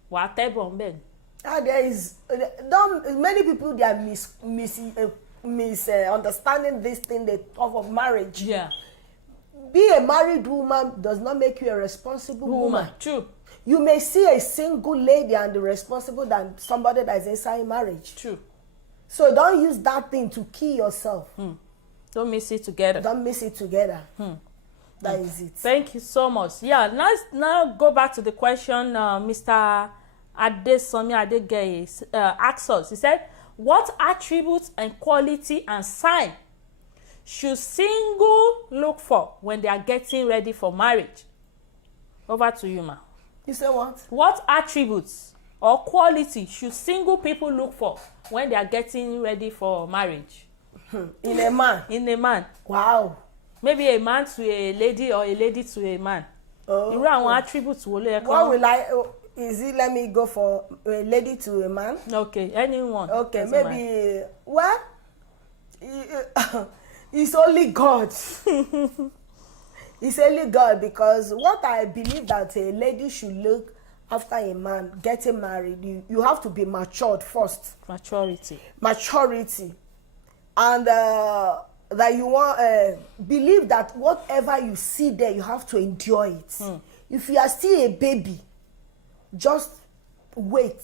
there is many people, they are misunderstanding this thing they talk of marriage. Yeah. Be a married woman does not make you a responsible woman. True. You may see a single lady and be responsible than somebody that is inside marriage. True. So don't use that thing to kill yourself. Don't mix it together. That is it. Thank you so much. Yeah, now go back to the question Mr. Adesomi Adegeye asked us. He said, what attributes and quality and sign should single look for when they are getting ready for marriage? Over to you, ma. You say what? What attributes or quality should single people look for when they are getting ready for marriage? In a man? In a man. Wow. Maybe a man to a lady or a lady to a man. Irú àwọn attributes wo ló yẹ kó. What will I? Is it, let me go for a lady to a man? Okay, anyone. Okay, maybe well, it's only God. It's only God, because what I believe that a lady should look after a man getting married, you have to be matured first. Maturity, and that you want believe that whatever you see there, you have to endure it. If you are still a baby, just wait.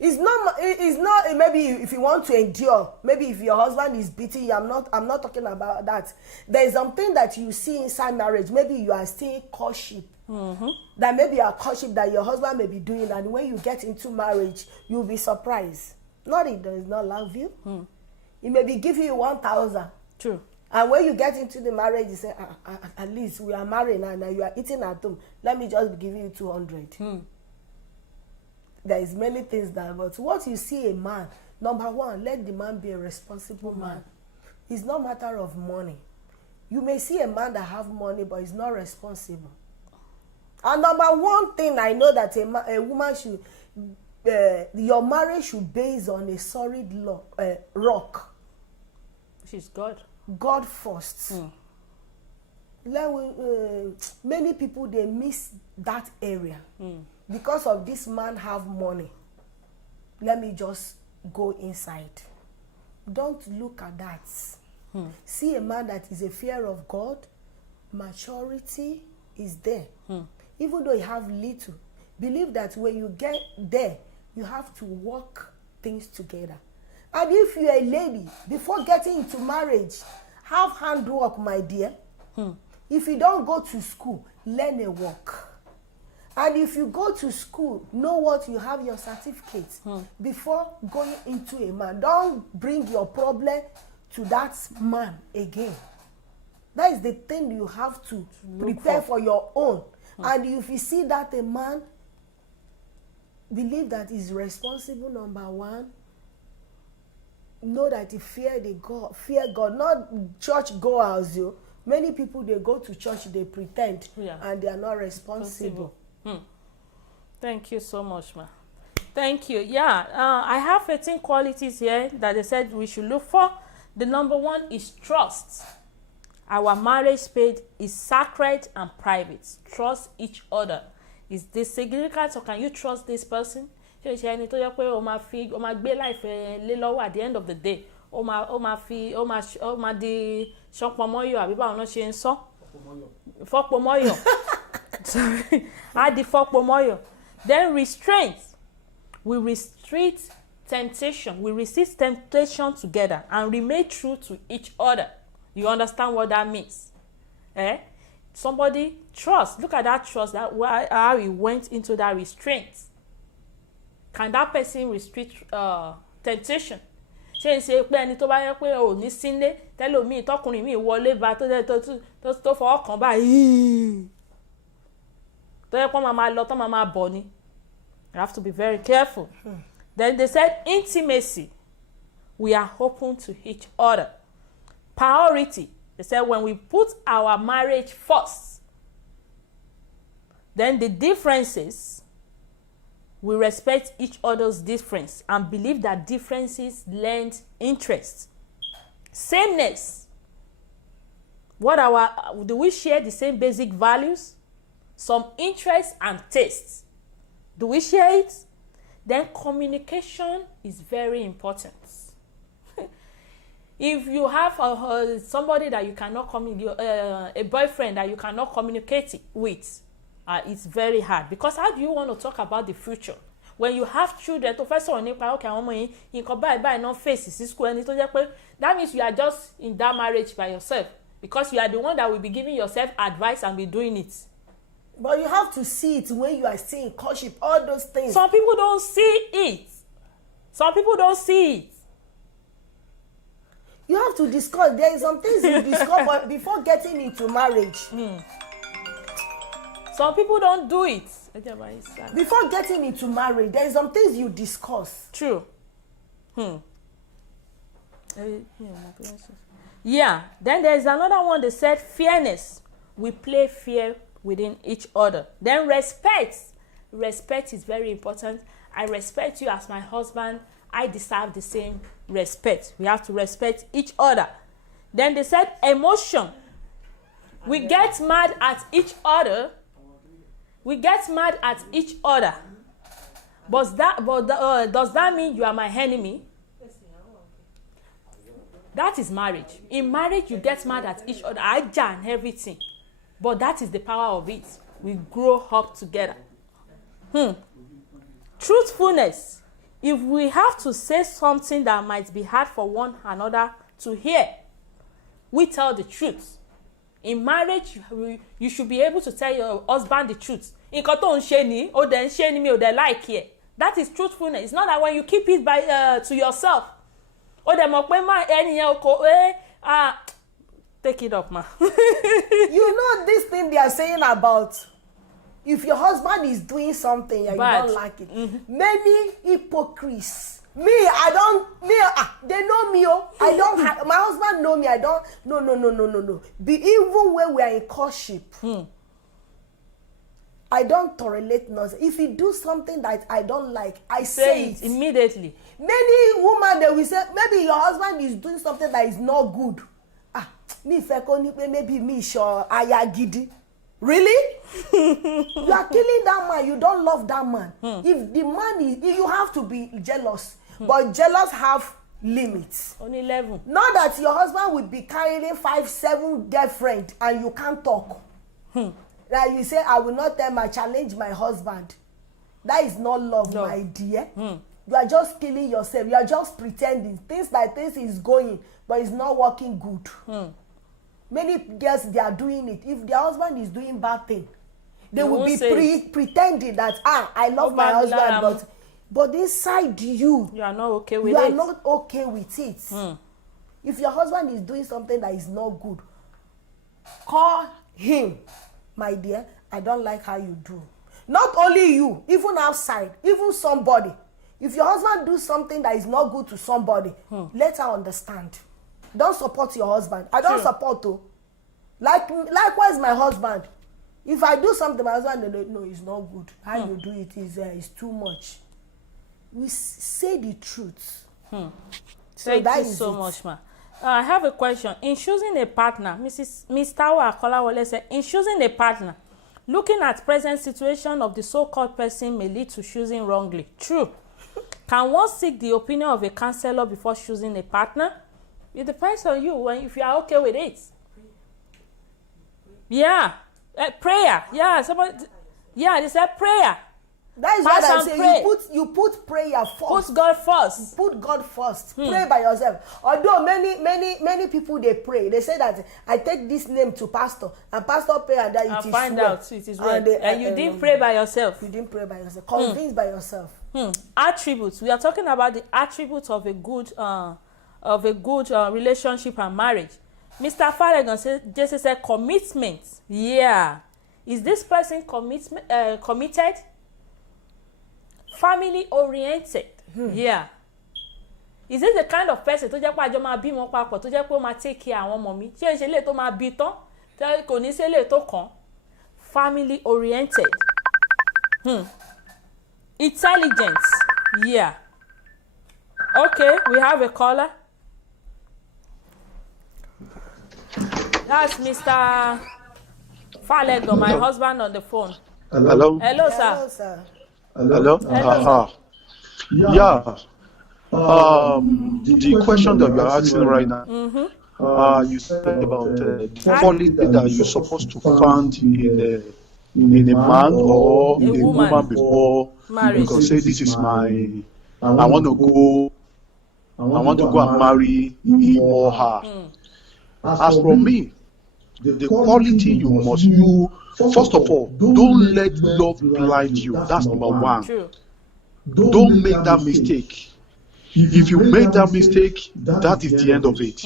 It's not maybe if you want to endure, maybe if your husband is beating you, I'm not talking about that. There is something that you see inside marriage. Maybe you are still courtship. That maybe your courtship that your husband may be doing, and when you get into marriage, you'll be surprised. Not he does not love you. He may be giving you 1,000. True. And when you get into the marriage, you say, at least we are married now, and you are eating at home. Let me just give you 200. There is many things that, but what you see a man, number one, let the man be a responsible man. It's not a matter of money. You may see a man that have money, but he's not responsible. And number one thing I know that a woman should, your marriage should base on a solid rock. Which is God. God first. Many people, they miss that area. Because of this man have money, let me just go inside. Don't look at that. See a man that is a fear of God, maturity is there. Even though he have little, believe that when you get there, you have to work things together. And if you're a lady, before getting into marriage, have handwork, my dear. If you don't go to school, learn a work. And if you go to school, know what you have your certificates before going into a man. Don't bring your problem to that man again. That is the thing you have to prepare for your own. And if you see that a man, believe that he's responsible, number one, know that he fear God, not church goers. Many people, they go to church, they pretend, and they are not responsible. Thank you so much, ma. Thank you. Yeah, I have 18 qualities here that they said we should look for. The number one is trust. Our marriage space is sacred and private. Trust each other. Is this significant, or can you trust this person? At the end of the day, then restraint. We restrict temptation. We resist temptation together and remain true to each other. You understand what that means? Somebody trust. Look at that trust. How he went into that restraint. Can that person restrict temptation? Ṣé ṣe pé ẹni tó bá yẹ pé ò ní sílé tẹ́lòmíì tọkùnrin míì wọlé bá tó fọwọ́ kàn báyìí tó yẹ pé wọ́n máa lọ tó máa bọ̀ ni. You have to be very careful. Then they said intimacy. We are open to each other. Priority. They said when we put our marriage first, then the differences, we respect each other's difference and believe that differences lend interest. Sameness. Do we share the same basic values? Some interests and tastes. Do we share it? Then communication is very important. If you have somebody that you cannot communicate, a boyfriend that you cannot communicate with, it's very hard, because how do you want to talk about the future when you have children? To first one, okay, that means you are just in that marriage by yourself, because you are the one that will be giving yourself advice and be doing it. But you have to see it when you are seeing courtship, all those things. Some people don't see it. You have to discuss. There is some things you discover before getting into marriage. Some people don't do it. Before getting into marriage, there is some things you discuss. True. Yeah. Then there is another one that said fairness. We play fair within each other. Then respect. Respect is very important. I respect you as my husband. I deserve the same respect. We have to respect each other. Then they said emotion. We get mad at each other. But does that mean you are my enemy? That is marriage. In marriage, you get mad at each other. I and everything. But that is the power of it. We grow up together. Truthfulness. If we have to say something that might be hard for one another to hear, we tell the truth. In marriage, you should be able to tell your husband the truth. That is truthfulness. It's not that when you keep it to yourself. Take it up, ma. You know this thing they are saying about if your husband is doing something and you don't like it. Many hypocrites. They know me. I don't have, my husband know me. I don't. No. Even when we are in courtship, I don't tolerate nonsense. If he do something that I don't like, I say it immediately. Many women, they will say, maybe your husband is doing something that is not good. Maybe me sure ayagidi. Really? You are killing that man. You don't love that man. If the man is, you have to be jealous. But jealous have limits. Only 11. Not that your husband will be carrying 5-7 girlfriend and you can't talk. Like you say, I will not challenge my husband. That is not love, my dear. You are just killing yourself. You are just pretending. Things like this is going, but it's not working good. Many girls, they are doing it. If their husband is doing bad thing, they will be pretending that I love my husband, but inside you are not okay with it. You are not okay with it. If your husband is doing something that is not good, call him, my dear. I don't like how you do. Not only you, even outside, even somebody. If your husband do something that is not good to somebody, let her understand. Don't support your husband. I don't support too. Likewise, my husband. If I do something, my husband, no, it's not good. How you do it is too much. We say the truth. Thank you so much, ma. I have a question. In choosing a partner, Ms. Tawa Kolawole said, in choosing a partner, looking at present situation of the so-called person may lead to choosing wrongly. True. Can one seek the opinion of a counselor before choosing a partner? It depends on you, if you are okay with it. Yeah. Prayer. Yeah. They said prayer. That is what I say. You put prayer first. Put God first. Put God first. Pray by yourself. Although many people they pray. They say that I take this name to pastor and pastor pray and that it is find out it is well. And you didn't pray by yourself. You didn't pray by yourself. Convince by yourself. Attributes. We are talking about the attributes of a good relationship and marriage. Mr. Falegan just said commitment. Yeah. Is this person committed? Family oriented. Yeah. Is it the kind of person tó jẹ́ pé àjọ máa bímọ papọ̀ tó jẹ́ pé ó máa take care àwọn ọmọ mi? Ṣé ìṣe lè tó máa bí tán? Kò ní ṣe lè tó kàn. Family oriented. Intelligence. Yeah. Okay, we have a caller. That's Mr. Falegan, my husband on the phone. Hello. Hello, sir. Hello, sir. Hello. Yeah. The question that you are asking right now, you said about the quality that you're supposed to find in a man or a woman before marriage. You can say this is I want to go and marry him or her. As for me, the quality you first of all, don't let love blind you. That's number one. True. Don't make that mistake. If you make that mistake, that is the end of it.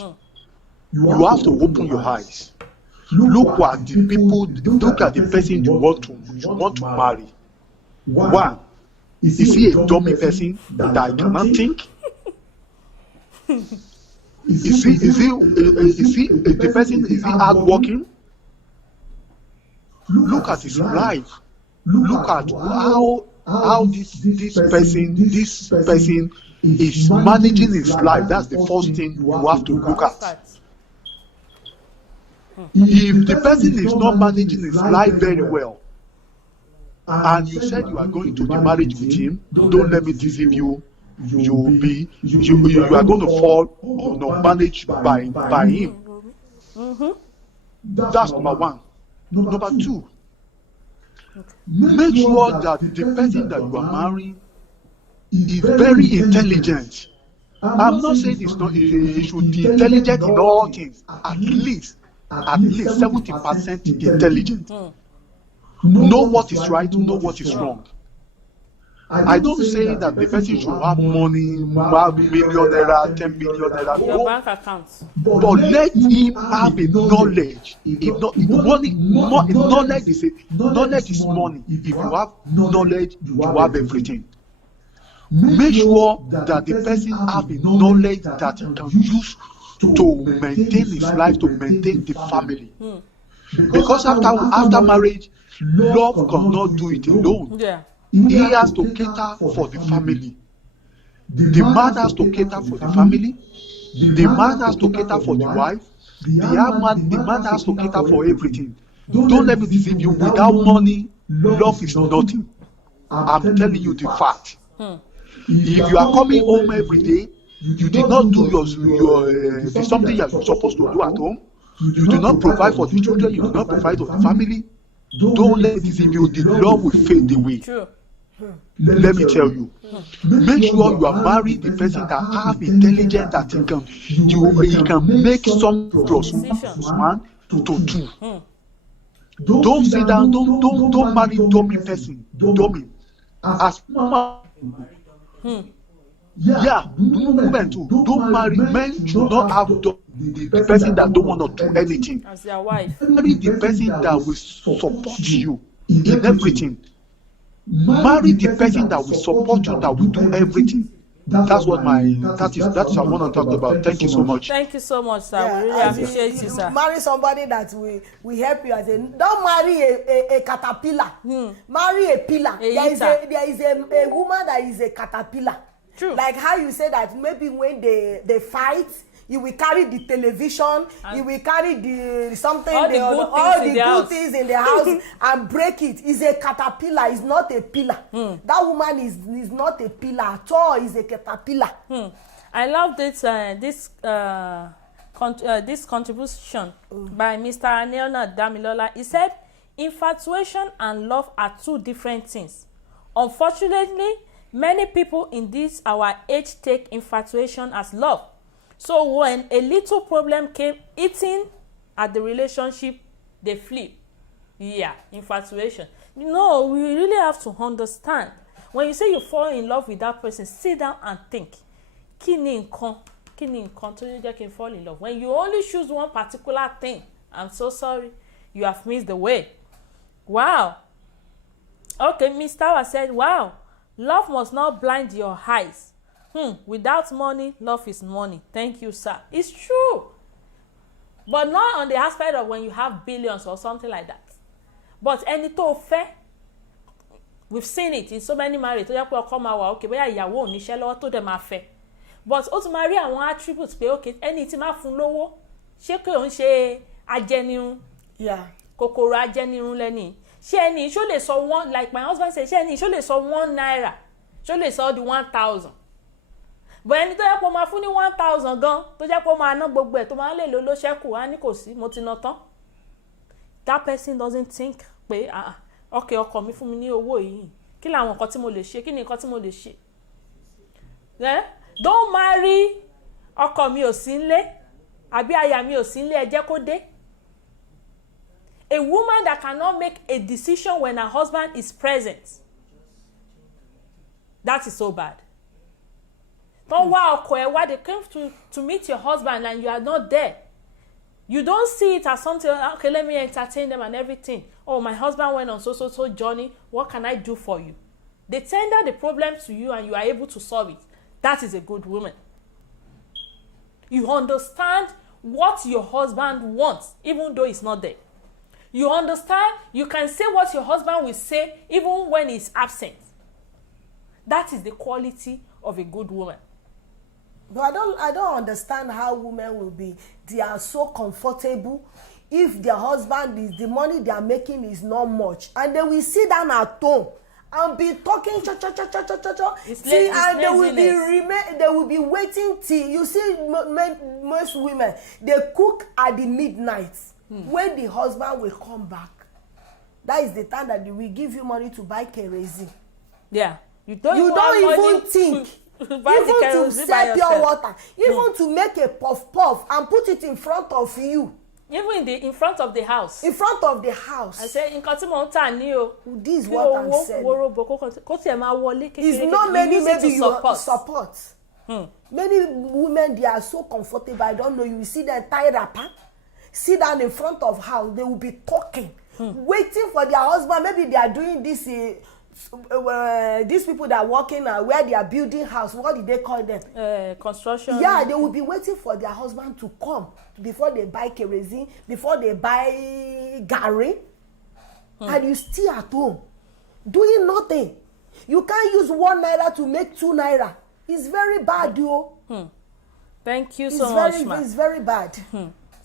You have to open your eyes. Look at the people, look at the person you want to marry. One, is he a dummy person that I cannot think? Is he the person, is he hardworking? Look at his life. Look at how this person is managing his life. That's the first thing you have to look at. If the person is not managing his life very well, and you said you are going to the marriage with him, don't let me deceive you. You are going to fall or not managed by him. That's number one. Number two, make sure that the person that you are marrying is very intelligent. I'm not saying he should be intelligent in all things. At least 70% intelligent. Know what is right, know what is wrong. I don't say that the person should have money, have millionaire, 10 millionaire. Your bank account. But let him have a knowledge. Knowledge is money. If you have knowledge, you have everything. Make sure that the person have a knowledge that he can use to maintain his life, to maintain the family. Because after marriage, love cannot do it alone. Yeah. He has to cater for the family. The man has to cater for the family. The man has to cater for the wife. The man has to cater for everything. Don't let me deceive you. Without money, love is nothing. I'm telling you the fact. If you are coming home every day, you did not do your something you're supposed to do at home. You do not provide for the children. You do not provide for the family. Don't let me deceive you. The love will fade away. True. Let me tell you, make sure you are married the person that have intelligence that he can make some plus one to two. Don't sit down, don't marry dummy person, dummy. As yeah, women too. Don't marry. Men should not have the person that don't want to do anything. As their wife. Marry the person that will support you in everything. Marry the person that will support you, that will do everything. That's what that is what I want to talk about. Thank you so much. Thank you so much, sir. We really appreciate you, sir. Marry somebody that will help you. Don't marry a caterpillar. Marry a pillar. There is a woman that is a caterpillar. True. Like how you say that maybe when they fight, you will carry the television, you will carry the something, all the good things in the house and break it. It's a caterpillar, it's not a pillar. That woman is not a pillar at all, is a caterpillar. I love this contribution by Mr. Aneona Damilola. He said, infatuation and love are two different things. Unfortunately, many people in this our age take infatuation as love. So when a little problem came eating at the relationship, they flip. Yeah, infatuation. No, we really have to understand. When you say you fall in love with that person, sit down and think. Kí ni nǹkan tó jẹ́ kí n fall in love? When you only choose one particular thing, I'm so sorry, you have missed the way. Wow. Okay, Mr. Tawa said, wow, love must not blind your eyes. Without money, love is money. Thank you, sir. It's true. But not on the aspect of when you have billions or something like that. But ẹni tó fẹ́, we've seen it in so many marriages. Tó yẹ pé ọkọ máa wà okay, bóyá ìyàwó ò níṣẹ́ lọ́wọ́ tó dẹ̀ máa fẹ́. But ó tún máa rí àwọn attributes pé okay, ẹni tí máa fún lówó, ṣé kí òun ṣe ajẹnirun? Yeah. Kòkòrò ajẹnirun lẹ́ni. Ṣé ẹni ṣó lè sọ one, like my husband said, ṣé ẹni ṣó lè sọ 1 naira? Ṣó lè sọ di 1,000? But ẹni tó yẹ kó máa fún ní 1,000 gan, tó jẹ́ kó máa ná gbogbo ẹ̀ tó máa lè lo ló ṣẹ́kù, á ní kò sí, mo ti ná tán. That person doesn't think pé okay, ọkọ mi fún mi ní owó yìí, kí làwọn nǹkan tí mo lè ṣe, kí ni nǹkan tí mo lè ṣe? Don't marry ọkọ mi ò sí nílé àbí aya mi ò sí nílé, ẹ jẹ́ kó dé. A woman that cannot make a decision when her husband is present, that is so bad. Don't wá ọkọ ẹ wá, they came to meet your husband and you are not there. You don't see it as something, okay, let me entertain them and everything. Oh, my husband went on so journey, what can I do for you? They tender the problem to you and you are able to solve it. That is a good woman. You understand what your husband wants, even though he's not there. You understand, you can say what your husband will say, even when he's absent. That is the quality of a good woman. But I don't understand how women will be. They are so comfortable if their husband is, the money they are making is not much, and they will sit down at home and be talking see, and they will be waiting till you see most women, they cook at the midnight. When the husband will come back, that is the time that they will give you money to buy kerosene. Yeah, you don't even think even to sell pure water, even to make a puff and put it in front of you. Even in front of the house. In front of the house. I say, nǹkan tí mo ń tà ní o. This is what I'm saying. Kó tiẹ̀ máa wọlé kékeré. It's not many, maybe you support. Many women, they are so comfortable. I don't know. You will see them tie wrapper, sit down in front of house. They will be talking, waiting for their husband. Maybe they are doing this. These people that are working where they are building house, what did they call them? Construction. Yeah, they will be waiting for their husband to come before they buy kerosene, before they buy garri, and you still at home doing nothing. You can't use 1 naira to make 2 naira. It's very bad, yo. Thank you so much, ma. It's very bad.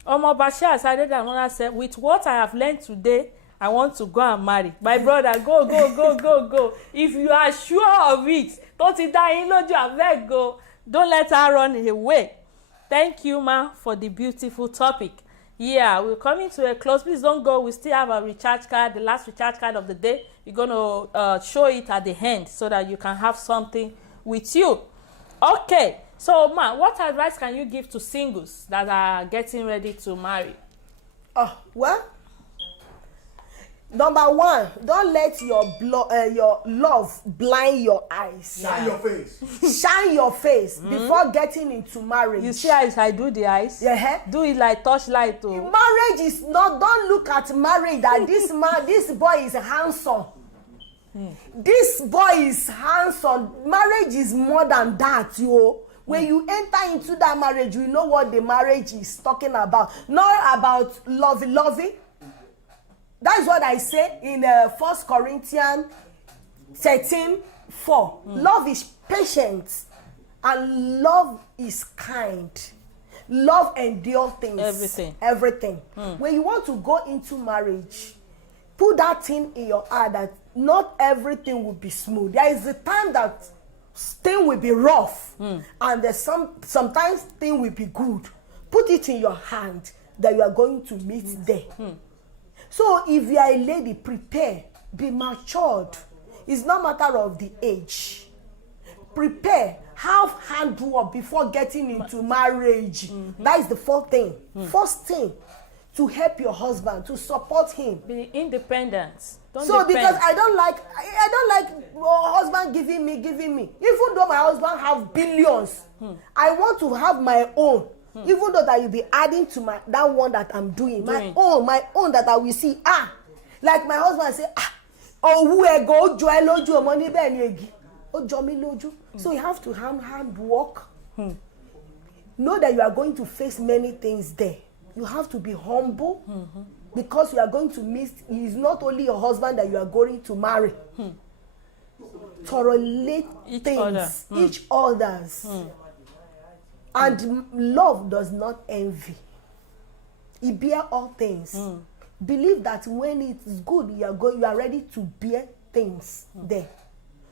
Omo Bashir Asadeda said, with what I have learned today, I want to go and marry. My brother, go. If you are sure of it, don't sit down in lójú, abeg go. Don't let her run away. Thank you, ma, for the beautiful topic. Yeah, we're coming to a close. Please don't go. We still have a recharge card, the last recharge card of the day. We're going to show it at the end so that you can have something with you. Okay. So, Ma, what advice can you give to singles that are getting ready to marry? Well, number one, don't let your love blind your eyes. Shine your face. Shine your face before getting into marriage. You see how I do the eyes? Yeah. Do it like torchlight. Oh. Marriage is not, don't look at marriage that this boy is handsome. This boy is handsome. Marriage is more than that, yo. When you enter into that marriage, you know what the marriage is talking about. Not about lovey. That's what I say in 1 Corinthians 13:4. Love is patient and love is kind. Love endures things. Everything. When you want to go into marriage, put that thing in your heart that not everything will be smooth. There is a time that thing will be rough, and there's sometimes thing will be good. Put it in your hand that you are going to meet there. So if you are a lady, prepare, be matured. It's not matter of the age. Prepare, have handwork before getting into marriage. That is the first thing. First thing, to help your husband, to support him. Be independent. Don't so depend. Because I don't like husband giving me. Even though my husband have billions, I want to have my own. Even though that you be adding to that one that I'm doing. My own that I will see. Like my husband say, so you have to hand work. Know that you are going to face many things there. You have to be humble, because you are going to meet. He is not only your husband that you are going to marry. Tolerate things, each others. And love does not envy. It bear all things. Believe that when it is good, you are ready to bear things there.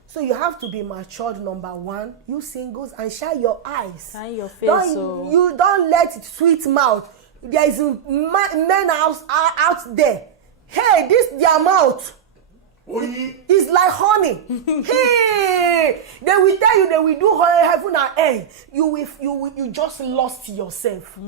So you have to be matured, number one. You singles, and shine your eyes. Shine your face. You don't let it sweet mouth. There is men out there. Hey, this their mouth. It's like honey. Hey, they will tell you they will do heaven and earth. You just lost yourself.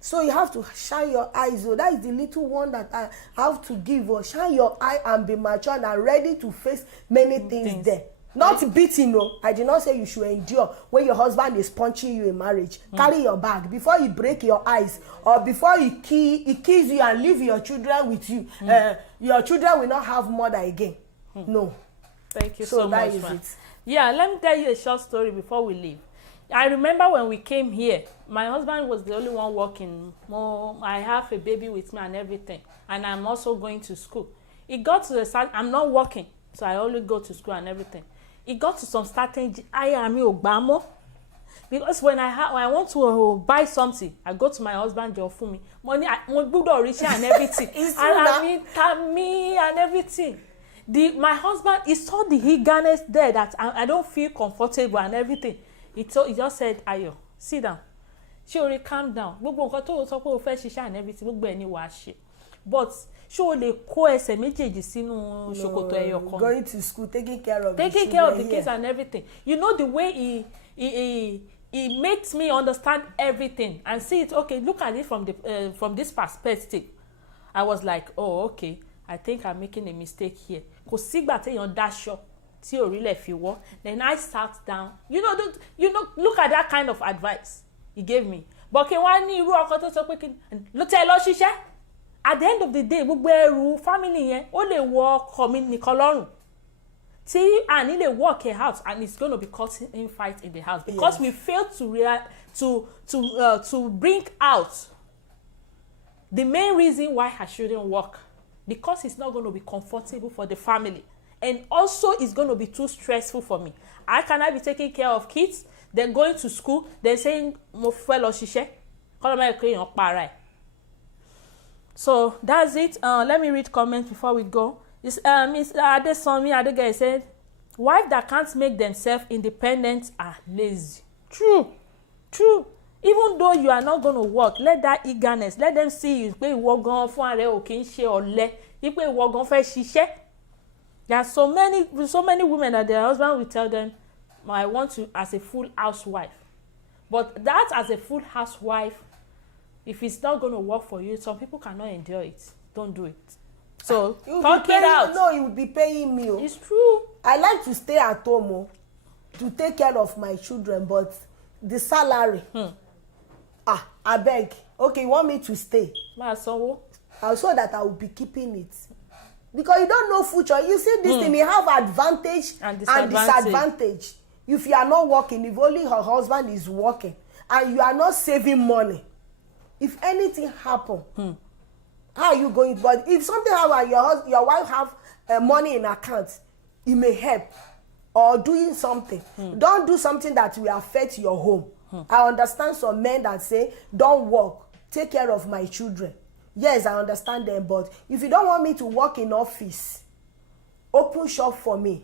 So you have to shine your eyes. So that is the little one that I have to give. Shine your eye and be mature and ready to face many things there. Not beating, no. I did not say you should endure when your husband is punching you in marriage. Carry your bag before you break your eyes, or before he kills you and leave your children with you. Your children will not have mother again. No. Thank you so much, man. It. Yeah, let me tell you a short story before we leave. I remember when we came here, my husband was the only one working. I have a baby with me and everything, and I'm also going to school. It got to the start, I'm not working, so I only go to school and everything. It got to some starting because when I want to buy something, I go to my husband, just for me money, and everything. And me and everything. My husband, he saw the eagerness there that I don't feel comfortable and everything. He just said, Ayo, sit down. She already calm down. And everything. But she only going to school, taking care of the kids and everything. You know the way he makes me understand everything and see it. Okay, look at it from this perspective. I was like, oh, okay, I think I'm making a mistake here. Because then I sat down. Look at that kind of advice he gave me. But at the end of the day, family only work coming. See, and in the work a house, and it's going to be causing fight in the house because we failed to bring out the main reason why I shouldn't work, because it's not going to be comfortable for the family, and also it's going to be too stressful for me. I cannot be taking care of kids, then going to school, then saying mo fẹ́ lọ ṣiṣẹ́. So that's it. Let me read comments before we go. Miss Adesanmi Adegay said, wives that can't make themselves independent are lazy. True. even though you are not going to work, let that eagerness, let them see you pé ìwọ gan fún ara ò kì í ṣe ọ̀lẹ, pé ìwọ gan fẹ́ ṣiṣẹ́. There are so many women that their husband will tell them, I want you as a full housewife. But that as a full housewife, if it's not going to work for you, some people cannot endure it. Don't do it. So talk it out. No, you will be paying me. It's true. I like to stay at home to take care of my children, but the salary. I beg. Okay, you want me to stay? So that I will be keeping it. Because you don't know future. You see this thing, you have advantage and disadvantage. If you are not working, if only her husband is working, and you are not saving money, if anything happen, how are you going? But if something happen, your wife have money in account, it may help. Or doing something. Don't do something that will affect your home. I understand some men that say, don't work, take care of my children. Yes, I understand them, but if you don't want me to work in office, open shop for me.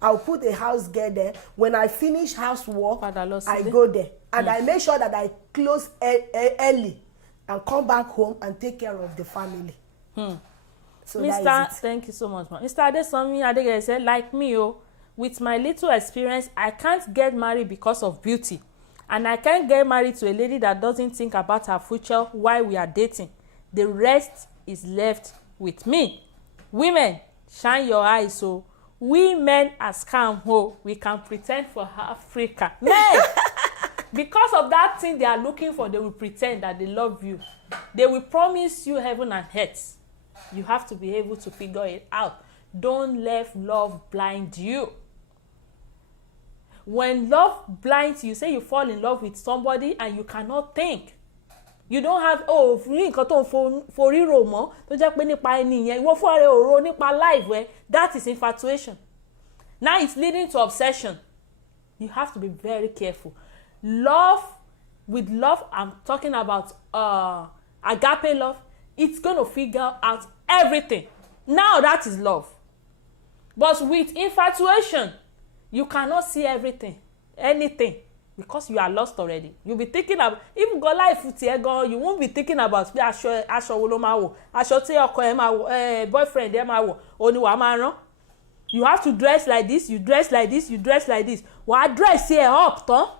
I'll put a house girl there. When I finish housework, I go there. And I make sure that I close early and come back home and take care of the family. So Mr. Thank you so much, man. Mr. Adesomi Adegeye said, like me, with my little experience, I can't get married because of beauty. And I can't get married to a lady that doesn't think about her future while we are dating. The rest is left with me. Women, shine your eyes, so we men are scam, we can pretend for Africa. Men, because of that thing they are looking for, they will pretend that they love you. They will promise you heaven and earth. You have to be able to figure it out. Don't let love blind you. When love blinds you, say you fall in love with somebody and you cannot think. You don't have nǹkan tó ń forí rò mọ́ tó jẹ́ pé nípa ẹni yẹn ìwọ fún ara ò rò nípa life ẹ, that is infatuation. Now it's leading to obsession. You have to be very careful. With love, I'm talking about agape love. It's going to figure out everything. Now that is love. But with infatuation, you cannot see anything. Because you are lost already. You'll be thinking about, even go life with you won't be thinking about aṣọ wo ló máa wọ̀, aṣọ tí ọkọ ẹ máa wọ̀, boyfriend ẹ máa wọ̀, ó ní wàá máa rán. You have to dress like this, you dress like this, you dress like this. Wàá dress here up tán.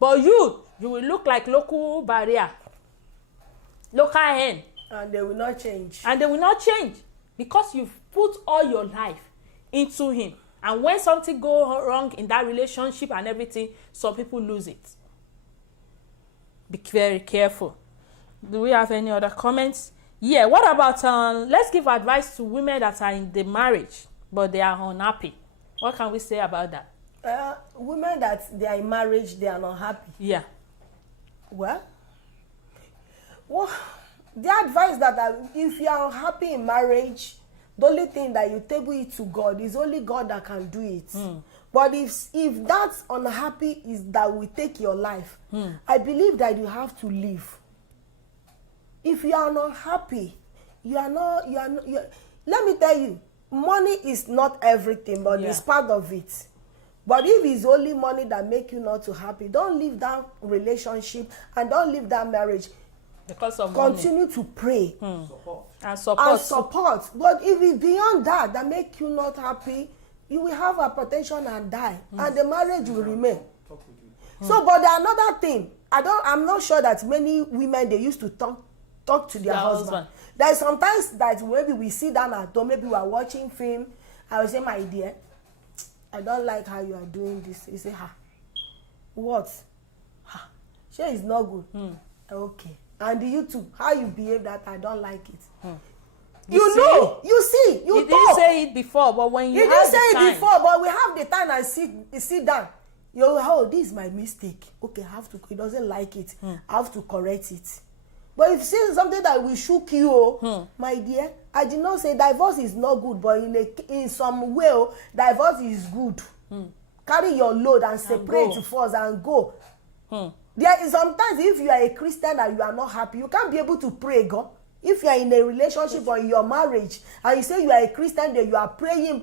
But you will look like local barrier, local hen. And they will not change. And they will not change because you've put all your life into him. And when something goes wrong in that relationship and everything, some people lose it. Be very careful. Do we have any other comments? Yeah, what about, let's give advice to women that are in the marriage, but they are unhappy. What can we say about that? Women that they are in marriage, they are not happy. Yeah. Well, the advice that if you are unhappy in marriage, the only thing that you table it to God is only God that can do it. But if that unhappy is that will take your life, I believe that you have to leave. If you are not happy, let me tell you, money is not everything, but it's part of it. But if it's only money that make you not too happy, don't leave that relationship and don't leave that marriage. Because of continue money. To pray. And support. But if it's beyond that make you not happy, you will have hypertension and die. And the marriage will remain. So, but another thing, I'm not sure that many women, they used to talk to their husband. There's sometimes that maybe we sit down at home, maybe we are watching film, I will say, my dear, I don't like how you are doing this. You say, what? She is not good. Okay. And you too, how you behave, that I don't like it. You know, you see, you talk. Didn't say it before, but when you didn't say it before, but we have the time and sit down. This is my mistake. Okay, I have to. He doesn't like it. I have to correct it. But if you say something that will shock you, my dear, I did not say divorce is not good, but in some way, divorce is good. Carry your load and separate to first and go. There is sometimes if you are a Christian and you are not happy, you can't be able to pray, God. If you are in a relationship or in your marriage and you say you are a Christian, then you are praying, you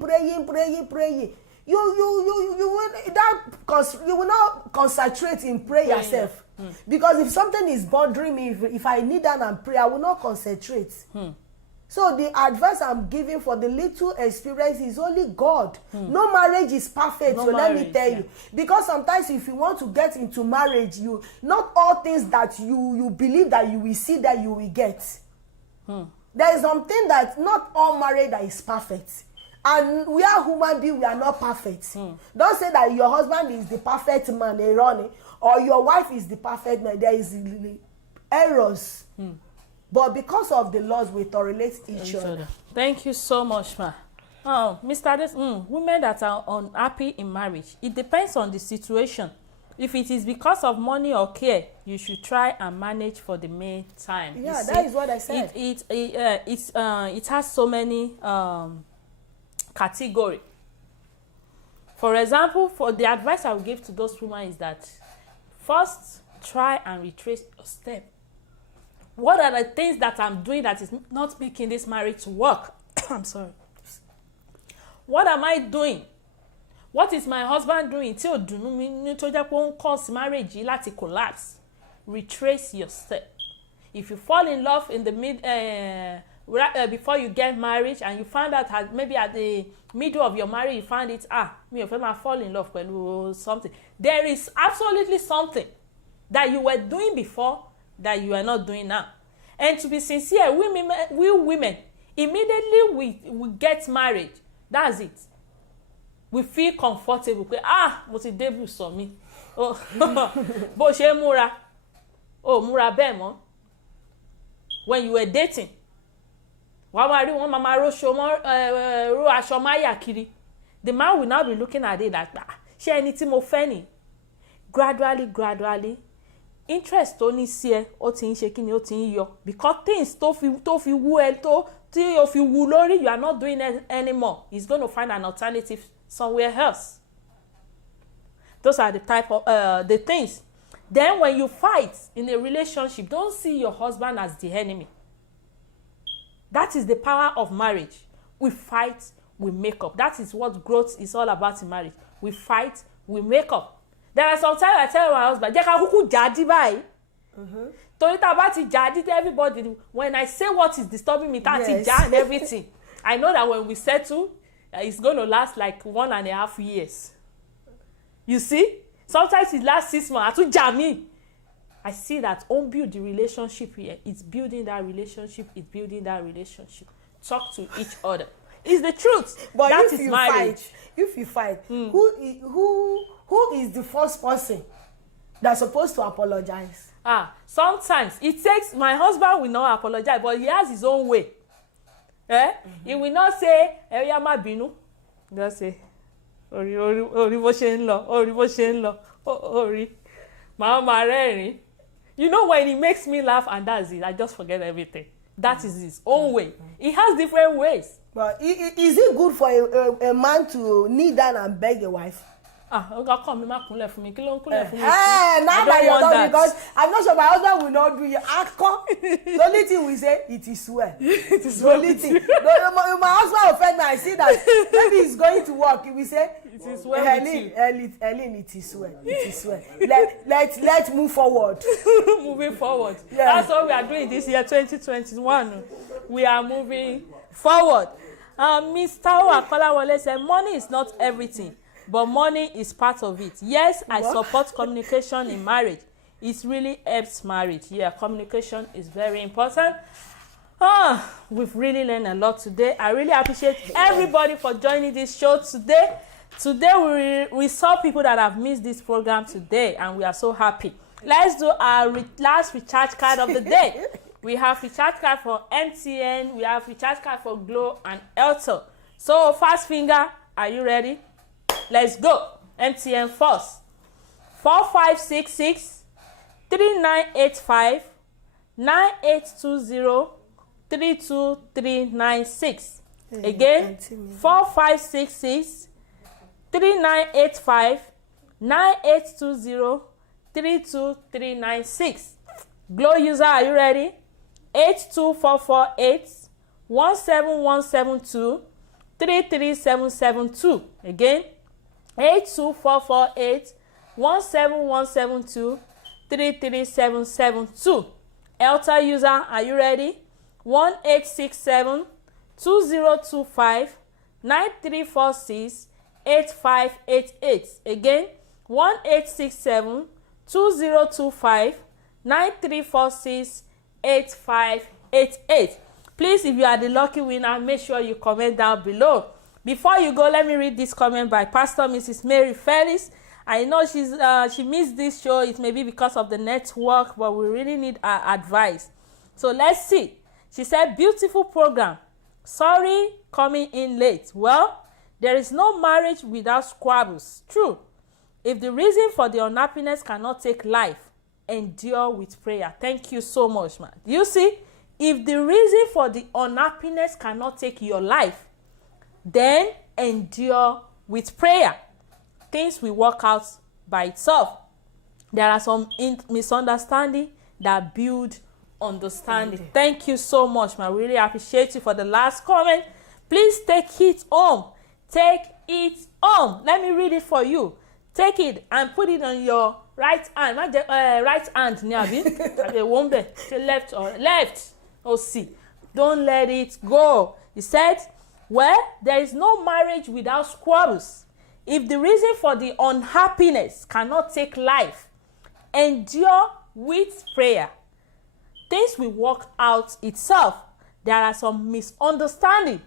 will not concentrate in prayer yourself. Because if something is bothering me, if I kneel down and pray, I will not concentrate. So the advice I'm giving for the little experience is only God. No marriage is perfect. No so let me marriage, tell you, because sometimes if you want to get into marriage, you not all things that you believe that you will see that you will get. There is something that not all marriage that is perfect. And we are human beings, we are not perfect. Don't say that your husband is the perfect man, Aaron, or your wife is the perfect man. There is errors. But because of the laws, we tolerate each other. Thank you so much, ma. Oh, Mr. Women that are unhappy in marriage, it depends on the situation. If it is because of money or care, you should try and manage for the meantime. Yeah, that is what I said. It has so many categories. For example, for the advice I will give to those women is that first try and retrace your step. What are the things that I'm doing that is not making this marriage to work? I'm sorry. What am I doing? What is my husband doing? Tí ó dùnnú mi tó jẹ́ pé ó ń cause marriage yìí láti collapse. Retrace your step. If you fall in love in the before you get married and you find out maybe at the middle of your marriage you find it mi ò fẹ́ máa fall in love pẹ̀lú something. There is absolutely something that you were doing before that you are not doing now. And to be sincere, we women immediately we get married, that's it. We feel comfortable pé mo ti débù sọ mi bó ṣe múra múra bẹ́ẹ̀ mọ́. When you were dating, wàá máa rí wọn máa ro aṣọ máyà kiri. The man will now be looking at it like ṣé ẹni tí mo fẹ́ ni. Gradually interest tó ní sí ẹ ó ti ń ṣe kí ni ó ti ń yọ, because things tó fi wú ẹ tí ó fi wú lórí, you are not doing it anymore. He's going to find an alternative somewhere else. Those are the type of the things. Then when you fight in a relationship, don't see your husband as the enemy. That is the power of marriage. We fight, we make up. That is what growth is all about in marriage. We fight, we make up. There are some times I tell my husband, jẹ́ ká kúkú jáde báyìí. Torí tá bá ti jáde to everybody, when I say what is disturbing me, tá ti já and everything, I know that when we settle, it's going to last like 1.5 years. You see? Sometimes it lasts 6 months. Àtún já mi. I see that on build the relationship here. It's building that relationship. It's building that relationship. Talk to each other. It's the truth. But that if is you marriage. If you fight, who is the first person that's supposed to apologize? Sometimes it takes, my husband will not apologize, but he has his own way. He will not say ẹ̀yà má bínú. Just say orí bó ṣe ń lọ orí màá máa rẹ́rìn. You know, when he makes me laugh and that's it, I just forget everything. That is his own way. He has different ways. But is it good for a man to kneel down and beg a wife? Ọkọ mi má kúnlẹ̀ fún mi, kí ló ń kúnlẹ̀ fún mi? Now that you're done, because I'm not sure my husband will not do it. The only thing we say, it is well. It is well. The only thing. My husband offend me, I see that maybe he's going to work. He will say, it is well with you. Ellen, it is well. It is well. Let's move forward. Moving forward. Yeah. That's what we are doing this year, 2021. We are moving forward. Mr. Akolawole said, money is not everything, but money is part of it. Yes, I support communication in marriage. It really helps marriage. Yeah, communication is very important. We've really learned a lot today. I really appreciate everybody for joining this show today. Today we saw people that have missed this program today, and we are so happy. Let's do our last recharge card of the day. We have recharge card for MTN, we have recharge card for Glo and Airtel. So fast finger, are you ready? Let's go. MTN first. 4566 3985 9820 32396. Again, 4566 3985 9820 32396. Glo user, are you ready? 82448 17172 33772. Again, 82448 17172 33772. Elta user, are you ready? 1867-2025-9346-8588. Again, 1867-2025-9346-8588. Please, if you are the lucky winner, make sure you comment down below. Before you go, let me read this comment by Pastor Mrs. Mary Felix. I know she missed this show. It may be because of the network, but we really need her advice. So let's see. She said, beautiful program. Sorry coming in late. Well, there is no marriage without squabbles. True. If the reason for the unhappiness cannot take life, endure with prayer. Thank you so much, man. You see, if the reason for the unhappiness cannot take your life, then endure with prayer. Things will work out by itself. There are some misunderstandings that build understanding. Thank you so much, man. I really appreciate you for the last comment. Please take it home. Take it home. Let me read it for you. Take it and put it on your right hand. Right hand, left or left. Oh, see. Don't let it go. He said, well, there is no marriage without squabbles. If the reason for the unhappiness cannot take life, endure with prayer. Things will work out itself. There are some misunderstandings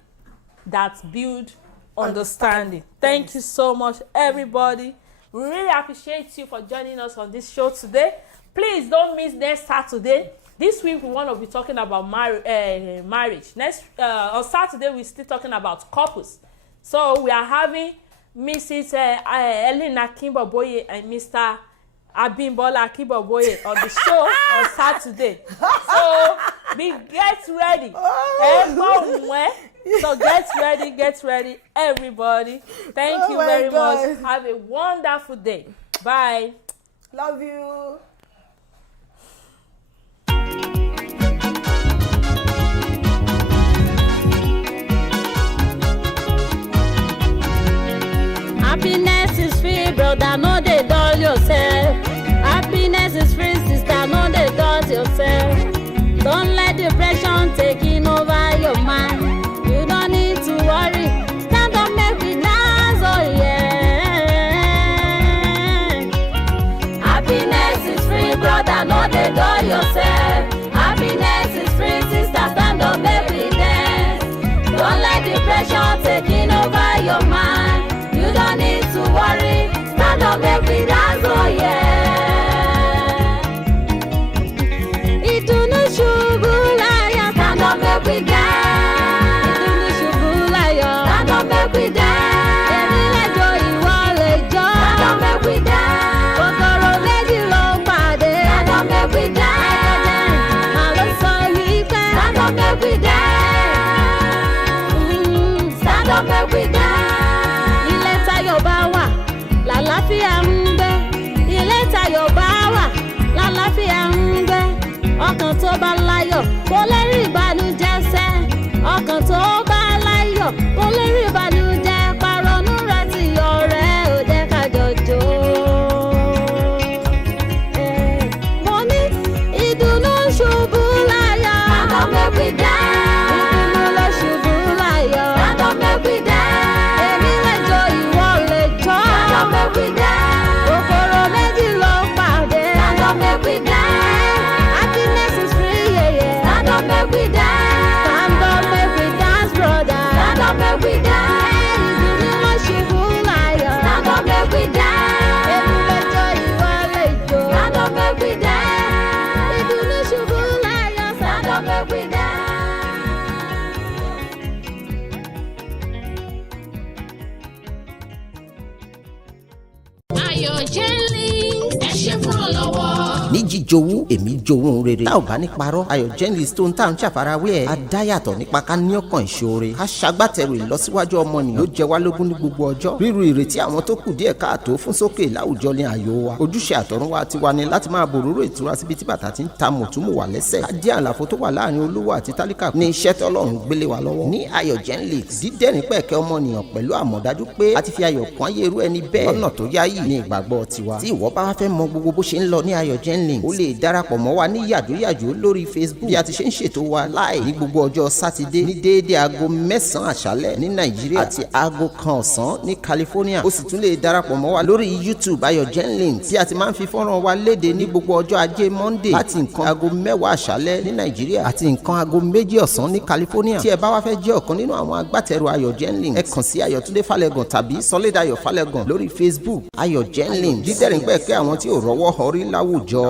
that build understanding. Thank you so much, everybody. We really appreciate you for joining us on this show today. Please don't miss next Saturday. This week we want to be talking about marriage. Next on Saturday we're still talking about couples. So we are having Mrs. Elena Kimboboye and Mr. Abimbola Kimboboye on the show on Saturday. So get ready. So get ready, everybody. Thank you very much. Have a wonderful day. Bye. Love you. Happiness is free, brother, no dey dull yourself. Happiness is free, sister, no dey dull yourself. Don't let depression taking over your mind. You don't need to worry. Stand up, make we dance, oh yeah. Happiness is free, brother, no dey dull yourself. Happiness is free, sister, stand up, make we dance. Don't let depression taking over your mind. You don't need to worry. Stand up, make we dance, oh yeah. Ìdùnnú ṣubú láyọ̀. Stand up, make we dance. Ìdùnnú ṣubú láyọ̀. Stand up, make we dance. Èmi lè jó, ìwọ lè jó. Stand up, make we dance. Kòkòrò méjì ló pàdé. Stand up, make we dance. Àlọ́ sọ wípé. Stand up, make we dance. Stand up, make we dance. Lálàáfíà ń gbé, ilé tayọ̀ bá wà, lálàáfíà ń gbé. Ọkàn tó bá láyọ̀ kò lè rí ìbànújẹ́ sẹ́. Ọkàn tó bá láyọ̀ kò lè rí ìbànújẹ́. Pàrọ̀nù rẹ̀ ti ọ̀rẹ́ ò jẹ́ ká jọjọ́. Mo ní ìdùnnú ṣubú láyọ̀. Stand up, make we dance. Ìdùnnú ló ṣubú láyọ̀. Stand up, make we dance. Èmi lè jó, ìwọ lè jó. Stand up, make we dance. Kòkòrò méjì ló pàdé. Stand up, make we dance. Happiness is free, yeah, yeah. Stand up, make we dance. Stand up, make we dance, brother. Stand up, make we dance. Ìdùnnú ló ṣubú láyọ̀. Stand up, make we dance. Èmi lè jó, ìwọ lè jó. Stand up, make we dance. Ìdùnnú ṣubú láyọ̀. Stand up, make we dance. Ayọ̀ Jennings, ẹ ṣe fún ọ lọ́wọ́. ní jíjowú èmi jowú rere tá ò bá ní parọ́ Ayọ̀ Jennings tó ń tà ń ṣàfarawé ẹ̀ adáyàtọ̀ nípa ká ní ọkàn ìṣoore ká ṣagbátẹrù ìlọsíwájú ọmọnìyàn ó jẹ wá lógún ní gbogbo ọjọ́ ríru ìrètí àwọn tó kù díẹ̀ káàtó fún sókè láwùjọ ní ààyò wa ojúṣe àtọ̀runwá tiwa ni láti máa bòróró ìtura síbi tí bàtà ti ń ta mùtúmù wà lẹ́sẹ̀ ká dí àlàfo tó wà láàrin olówó àti tálíkà ní iṣẹ́ tọ́lọ́run gbélé wa lọ́wọ́ ní Ayọ̀ Jennings dídẹ́rìn pẹ̀kẹ́ ọmọnìyàn pẹ̀lú àmọ̀dájú pé a ti fi ayọ̀ kún ayé irú ẹni bẹ́ẹ̀ lọ́nà tó yáyì ní ìgbàgbọ́ tiwa tí ìwọ bá fẹ́ mọ gbogbo bó ṣe ń lọ ní Ayọ̀ Jennings ó lè darapọ̀ mọ́ wa ní yàjóyàjó lórí Facebook bí a ti ṣe ń ṣètò wa láì ní gbogbo ọjọ́ sátidé ní déédéé aago 9 àṣálẹ́ ní Nàìjíríà àti aago 1 ọ̀sán ní California. ó sì tún lè darapọ̀ mọ́ wa lórí YouTube Ayọ̀ Jennings tí a ti máa ń fi fọ́nrán wa léde ní gbogbo ọjọ́ ajé Monday láti nǹkan aago 10 àṣálẹ́ ní Nàìjíríà àti nǹkan aago 2 ọ̀sán ní California. tí ẹ bá wá fẹ́ jẹ́ ọ̀kan nínú àwọn agbátẹrù Ayọ̀ Jennings ẹ kàn sí Ayọ̀túndé Fálẹ́gàn tàbí Sọlédayọ̀ Fálẹ́gàn lórí Facebook Ayọ̀ Jennings dídẹ̀rìn pẹ̀kẹ́ àwọn tí ò rọ́wọ́ họrí láwùjọ.